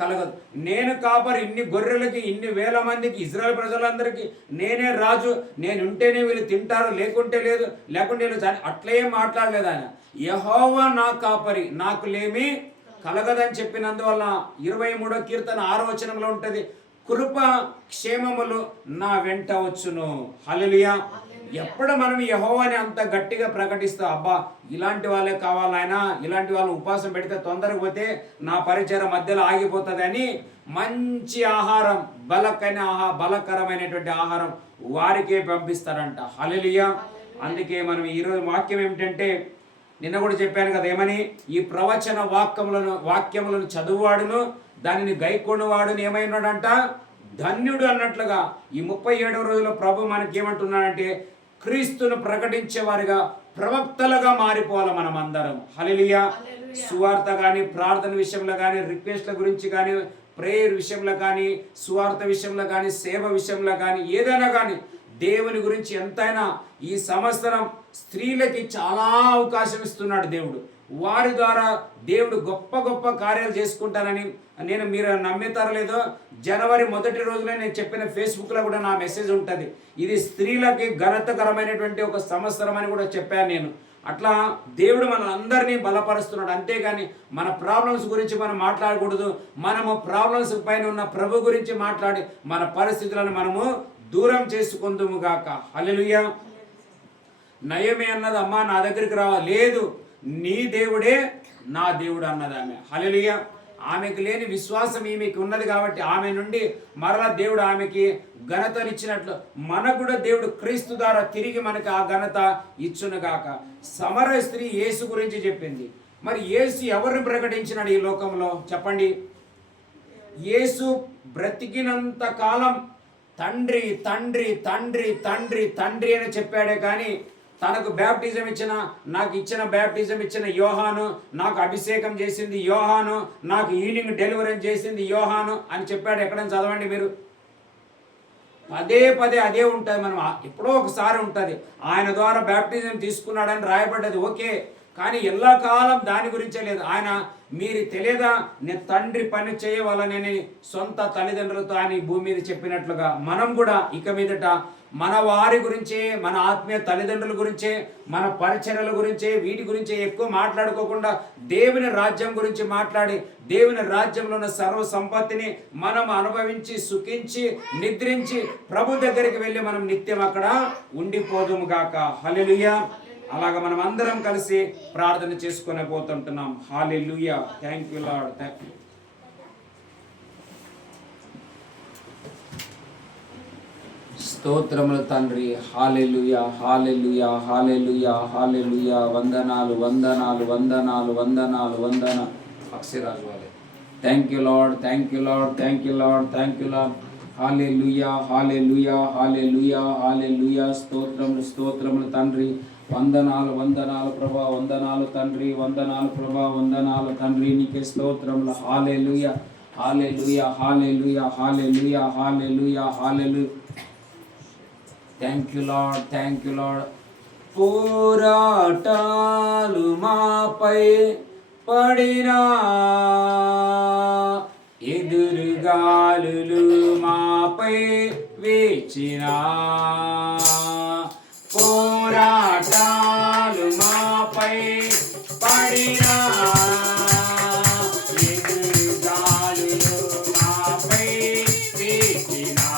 కలగదు. నేను కాపరి, ఇన్ని గొర్రెలకి, ఇన్ని వేల మందికి, ఇజ్రాయెల్ ప్రజలందరికీ నేనే రాజు, నేను ఉంటేనే వీళ్ళు తింటారు, లేకుంటే లేదు, లేకుంటే అట్లే మాట్లాడలేదు ఆయన. యెహోవా నా కాపరి, నాకు లేమి కలగదని చెప్పినందువల్ల 23వ కీర్తన 6వ వచనంలో ఉంటుంది, కృప క్షేమములు నా వెంట వచ్చును. హల్లెలూయా. ఎప్పుడు మనం యెహోవాని అంత గట్టిగా ప్రకటిస్తాం, అబ్బా ఇలాంటి వాళ్ళే కావాలి ఆయన, ఇలాంటి వాళ్ళు ఉపవాసం పెడితే తొందరగా పోతే నా పరిచయం మధ్యలో ఆగిపోతుంది అని మంచి ఆహారం, బలకరమైనటువంటి ఆహారం వారికే పంపిస్తారంట. హల్లెలూయా. అందుకే మనం ఈరోజు వాక్యం ఏమిటంటే, నిన్న కూడా చెప్పాను కదా, ఏమని? ఈ ప్రవచన వాక్యములను చదువువాడును దానిని గైకొనువాడును ఏమైనాడంట? ధన్యుడు అన్నట్లుగా ఈ 37వ రోజులో ప్రభు మనకి ఏమంటున్నాడంటే క్రీస్తును ప్రకటించే వారిగా, ప్రవక్తలుగా మారిపోవాలి మనం అందరం. హల్లెలూయా. సువార్త కానీ, ప్రార్థన విషయంలో కానీ, రిక్వెస్ట్ల గురించి కానీ, ప్రేయర్ విషయంలో కానీ, సువార్త విషయంలో కానీ, సేవ విషయంలో కానీ, ఏదైనా కానీ దేవుని గురించి ఎంతైనా ఈ సంవత్సరం స్త్రీలకి చాలా అవకాశం ఇస్తున్నాడు దేవుడు. వారి ద్వారా దేవుడు గొప్ప గొప్ప కార్యాలు చేసుకుంటానని మీరు నమ్ముతారో లేదో, జనవరి 1 రోజునే నేను చెప్పిన ఫేస్బుక్లో కూడా నా మెసేజ్ ఉంటుంది. ఇది స్త్రీలకి ఘనతకరమైనటువంటి ఒక సంవత్సరం అని కూడా చెప్పాను నేను. అట్లా దేవుడు మనందరినీ బలపరుస్తున్నాడు. అంతేగాని మన ప్రాబ్లమ్స్ గురించి మనం మాట్లాడకూడదు. మనము ప్రాబ్లమ్స్ పైన ఉన్న ప్రభు గురించి మాట్లాడి మన పరిస్థితులను మనము దూరం చేసుకుందుము గాక. హల్లెలూయా. నయమే అన్నది, అమ్మా నా దగ్గరికి రావా, లేదు నీ దేవుడే నా దేవుడు అన్నది ఆమె. హల్లెలూయా. ఆమెకు లేని విశ్వాసం ఈమెకి ఉన్నది కాబట్టి ఆమె నుండి మరలా దేవుడు ఆమెకి ఘనతనిచ్చినట్లు మనకు కూడా దేవుడు క్రీస్తు ద్వారా తిరిగి మనకి ఆ ఘనత ఇచ్చునుగాక. సమరయ స్త్రీ యేసు గురించి చెప్పింది. మరి యేసు ఎవరిని ప్రకటించినాడు ఈ లోకంలో చెప్పండి? యేసు బ్రతికినంత కాలం తండ్రి తండ్రి తండ్రి తండ్రి తండ్రి అని చెప్పాడే కానీ తనకు బ్యాప్టిజం ఇచ్చిన, నాకు ఇచ్చిన బ్యాప్టిజం ఇచ్చిన యోహాను, నాకు అభిషేకం చేసింది యోహాను, నాకు హీలింగ్ డెలివరీ చేసింది యోహాను అని చెప్పాడు. ఎక్కడైనా చదవండి మీరు. పదే పదే అదే ఉంటుంది. మనం ఎప్పుడో ఒకసారి ఉంటుంది ఆయన ద్వారా బ్యాప్టిజం తీసుకున్నాడని రాయబడ్డది, ఓకే. కానీ ఎల్లకాలం దాని గురించే లేదు. ఆయన మీరు తెలియదా నేను తండ్రి పని చేయవాలని సొంత తల్లిదండ్రులతో ఆయన భూమి మీద చెప్పినట్లుగా మనం కూడా ఇక మీదట మన వారి గురించే, మన ఆత్మీయ తల్లిదండ్రుల గురించే, మన పరిచర్యల గురించే, వీటి గురించే ఎక్కువ మాట్లాడుకోకుండా దేవుని రాజ్యం గురించి మాట్లాడి దేవుని రాజ్యంలో ఉన్న సర్వ సంపత్తిని మనం అనుభవించి సుఖించి నిద్రించి ప్రభు దగ్గరికి వెళ్ళి మనం నిత్యం అక్కడ ఉండిపోదుము గాక. హల్లెలూయా. అలాగా మనం అందరం కలిసి ప్రార్థన చేసుకునే పోతుంటున్నాం. Hallelujah. Thank you lord. Thank you. స్తోత్రములు తండ్రి. హల్లెలూయా హల్లెలూయా హల్లెలూయా హల్లెలూయా. వందనాలు వందనాలు వందనాలు వందనాలు వందనాలు. అక్షరాజు వాళ్ళే. Thank you lord. Thank you lord. Thank you lord. Thank you lord. Hallelujah hallelujah hallelujah hallelujah. స్తోత్రములు స్తోత్రములు తండ్రి. వందనాలు వందనాలు ప్రభా, వందనాలు తండ్రి, వందనాలు ప్రభా, వందనాలు తండ్రి. నీకే స్తోత్రములు. Hallelujah hallelujah hallelujah hallelujah hallelujah hallelujah. Thank you lord. Thank you lord. పోరాటాలు మాపై పడినా, ఎదురుగాలులు మాపై వేచినా, పోరాటాలు మాపై పడినా, ఎదురుగాలులు మాపై వేచినా,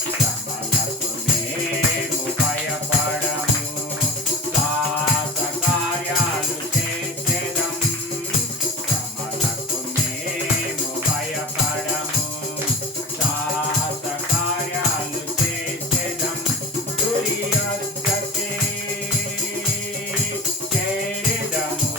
శ్రమలకు మేము భయపడము, సాహస కార్యాలు చేసేదం. శ్రమలకు మేము భయపడము, సాహస కార్యాలు చేసేదం. దుర్యోధకే చేరెదము,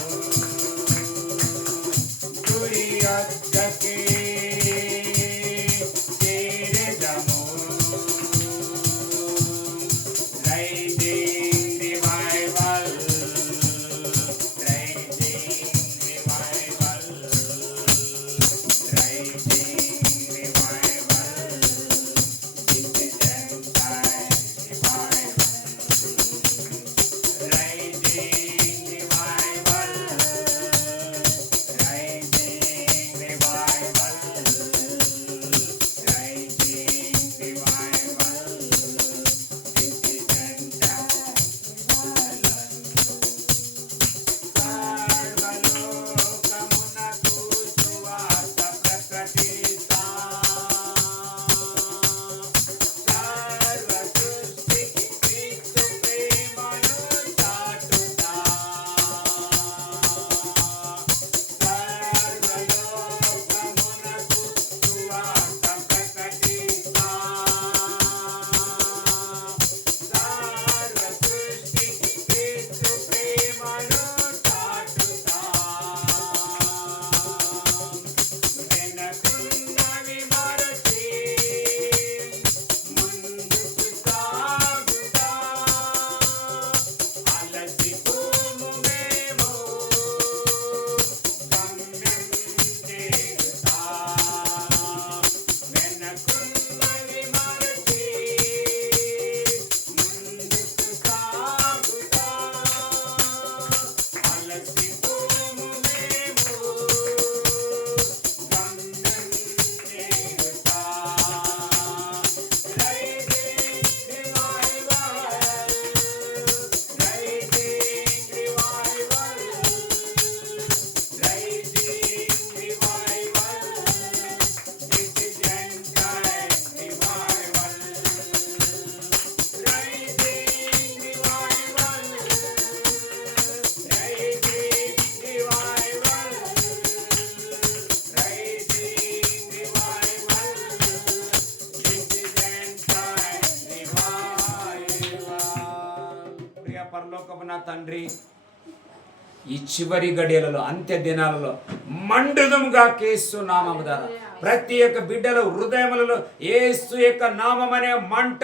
తండ్రి ఈ చివరి గడియలలో అంత్య దినాలలో మండుదముగా యేసు నామము ద్వారా ప్రతి ఒక్క బిడ్డల హృదయములలో యేసు యొక్క నామమనే మంట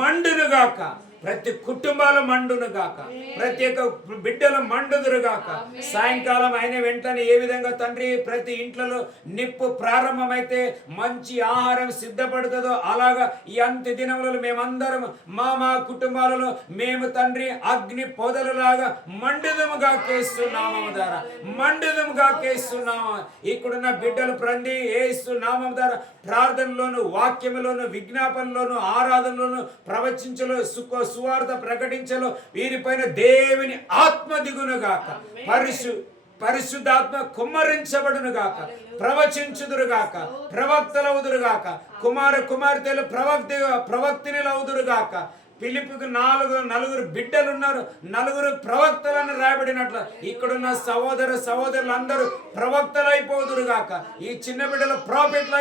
మండునుగాక. ప్రతి కుటుంబాలు మండునుగాక, ప్రతి ఒక్క బిడ్డలు మండుదురుగాక. సాయంకాలం అయిన వెంటనే ఏ విధంగా తండ్రి ప్రతి ఇంట్లో నిప్పు ప్రారంభమైతే మంచి ఆహారం సిద్ధపడుతుందో అలాగా ఈ అంత్య దినములలో మేమందరం మా కుటుంబాలలో మేము తండ్రి అగ్ని పొదలులాగా మండుదముగా కేస్తున్నాము ద్వారా మండుదముగా కేస్తున్నాము. ఇక్కడున్న బిడ్డలు ప్రండి యేసు నామం ద్వారా ప్రార్థనలోను వాక్యములోను విజ్ఞాపనలోను ఆరాధనలోను ప్రవచించలో సువార్త ప్రకటించలో వీరిపైన దేవుని ఆత్మ దిగునుగాక, పరిశుద్ధాత్మ కుమ్మరించబడునుగాక, ప్రవచించుదురుగాక, ప్రవక్తలవుదురుగాక, కుమార్తెలు ప్రవక్తినిలవుదురుగాక. పిలిపుకు నలుగురు బిడ్డలు ఉన్నారు, 4 ప్రవక్తలను రాయబడినట్లు ఇక్కడున్న సహోదరులందరూ ప్రవక్తలు అయిపోదురుగాక. ఈ చిన్న బిడ్డలు ప్రాఫిట్లు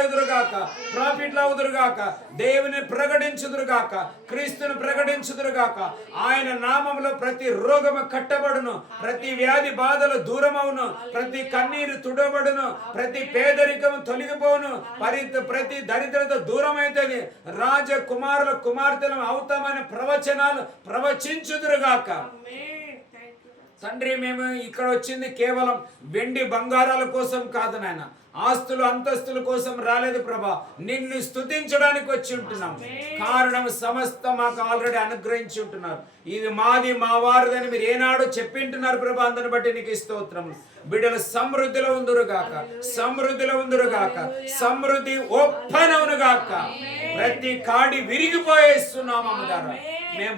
అవుదురుగాక, దేవుని ప్రకటించుదురుగాక, క్రీస్తుని ప్రకటించుదురుగాక. ఆయన నామములో ప్రతి రోగము కట్టబడును, ప్రతి వ్యాధి బాధలు దూరమవును, ప్రతి కన్నీరు తుడబడును, ప్రతి పేదరికము తొలగిపోను, ప్రతి దరిద్రత దూరమైతుంది. రాజకుమారుల కుమార్తెలు అవుతామని ప్రవచనాలు ప్రవచించుదురుగాక. తండ్రి మేము ఇక్కడ వచ్చింది కేవలం వెండి బంగారాల కోసం కాదు నాయన, ఆస్తులు అంతస్తుల కోసం రాలేదు ప్రభా, నిన్ను స్తుతించడానికి వచ్చి ఉంటున్నాం. కారణం సమస్త మాకు ఆల్రెడీ అనుగ్రహించి ఉంటున్నారు. ఇది మాది మా వారిదని మీరు ఏనాడు చెప్పింటున్నారు ప్రభా. అందుని బట్టి నీకు స్తోత్రం. బిడ్డలు సమృద్ధిలో ఉందురుగాక, సమృద్ధి ఒప్పనవునుగాక. ప్రతి కాడి విరిగిపోయేస్తున్నాము ద్వారా మేము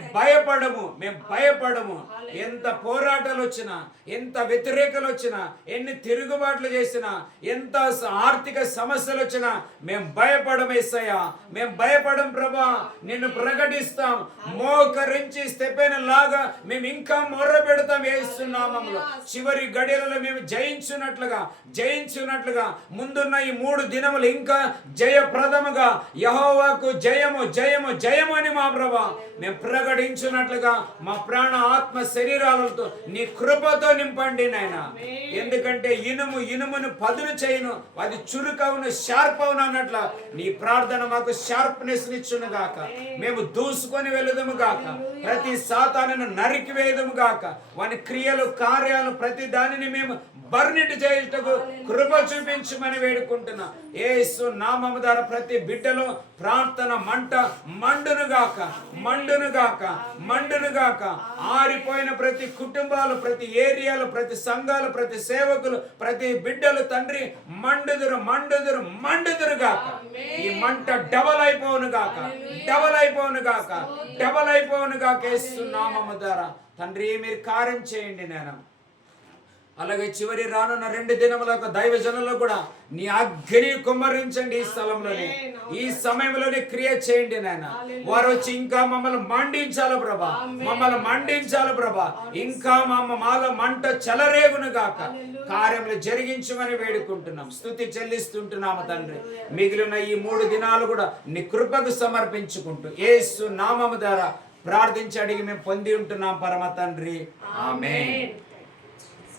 భయపడము. ఎంత పోరాటాలు వచ్చినా, ఎంత వ్యతిరేకలు వచ్చినా, ఎన్ని తిరుగుబాట్లు చేసినా, ఎంత ఆర్థిక సమస్యలు వచ్చినా మేము భయపడము యేసయ్యా, మేము భయపడం ప్రభా. నిన్ను ప్రకటిస్తాం, మోకరించి స్తెపెన లాగా మేము ఇంకా మొర్ర పెడతాం యేసు నామములో. చివరి గడియలలో మేము జయించున్నట్లుగా ముందున్న ఈ 3 దినములు ఇంకా జయప్రదముగా యెహోవాకు జయము అని మా ప్రభా మేము ప్రకటించున్నట్లుగా మా ప్రాణ ఆత్మ శరీరాలతో నీ కృపతో నింపండి నాయన. ఎందుకంటే ఇనుమును పదును చేయను, అది చురుకవును షార్ప్ అవును అన్నట్ల నీ ప్రార్థన మాకు షార్ప్నెస్ నిచ్చును గాక. మేము దూసుకొని వెళుదము గాక, ప్రతి సాతానును నరికి వేయదము గాక. వాని క్రియలు కార్యాలు ప్రతి దానిని మేము బర్నిట్ చేయుటకు కృప చూపించమని వేడుకుంటున్నా. యేసు నామము ద్వారా ప్రతి బిడ్డలో ప్రార్థన మంట మండునుగాక. ఆరిపోయిన ప్రతి కుటుంబాలు, ప్రతి ఏరియాలు, ప్రతి సంఘాలు, ప్రతి సేవకులు, ప్రతి బిడ్డలు తండ్రి మండుదురుగాక. ఈ మంట డబల్ అయిపోనుగాక యేసు నామము ద్వారా తండ్రి మీరు కార్యం చేయండి నాయన. అలాగే చివరి రానున్న 2 దినములకు దైవ జనులు కూడా నీ అగ్ని కుమ్మరించండి. ఈ స్థలంలోనే ఈ సమయంలోనే క్రియ చేయండి నాయన. వారు వచ్చి ఇంకా మమ్మల్ని మండించాలి ప్రభా, ఇంకా మాలో మంట చెలరేగును గాక. కార్యములు జరిగించమని వేడుకుంటున్నాం, స్తుతి చెల్లిస్తుంటున్నాము తండ్రి. మిగిలిన ఈ 3 దినాలు కూడా నీ కృపకు సమర్పించుకుంటూ యేసు నామము ద్వారా ప్రార్థించి అడిగి మేము పొంది ఉంటున్నాం పరమ తండ్రి. ఆమేన్.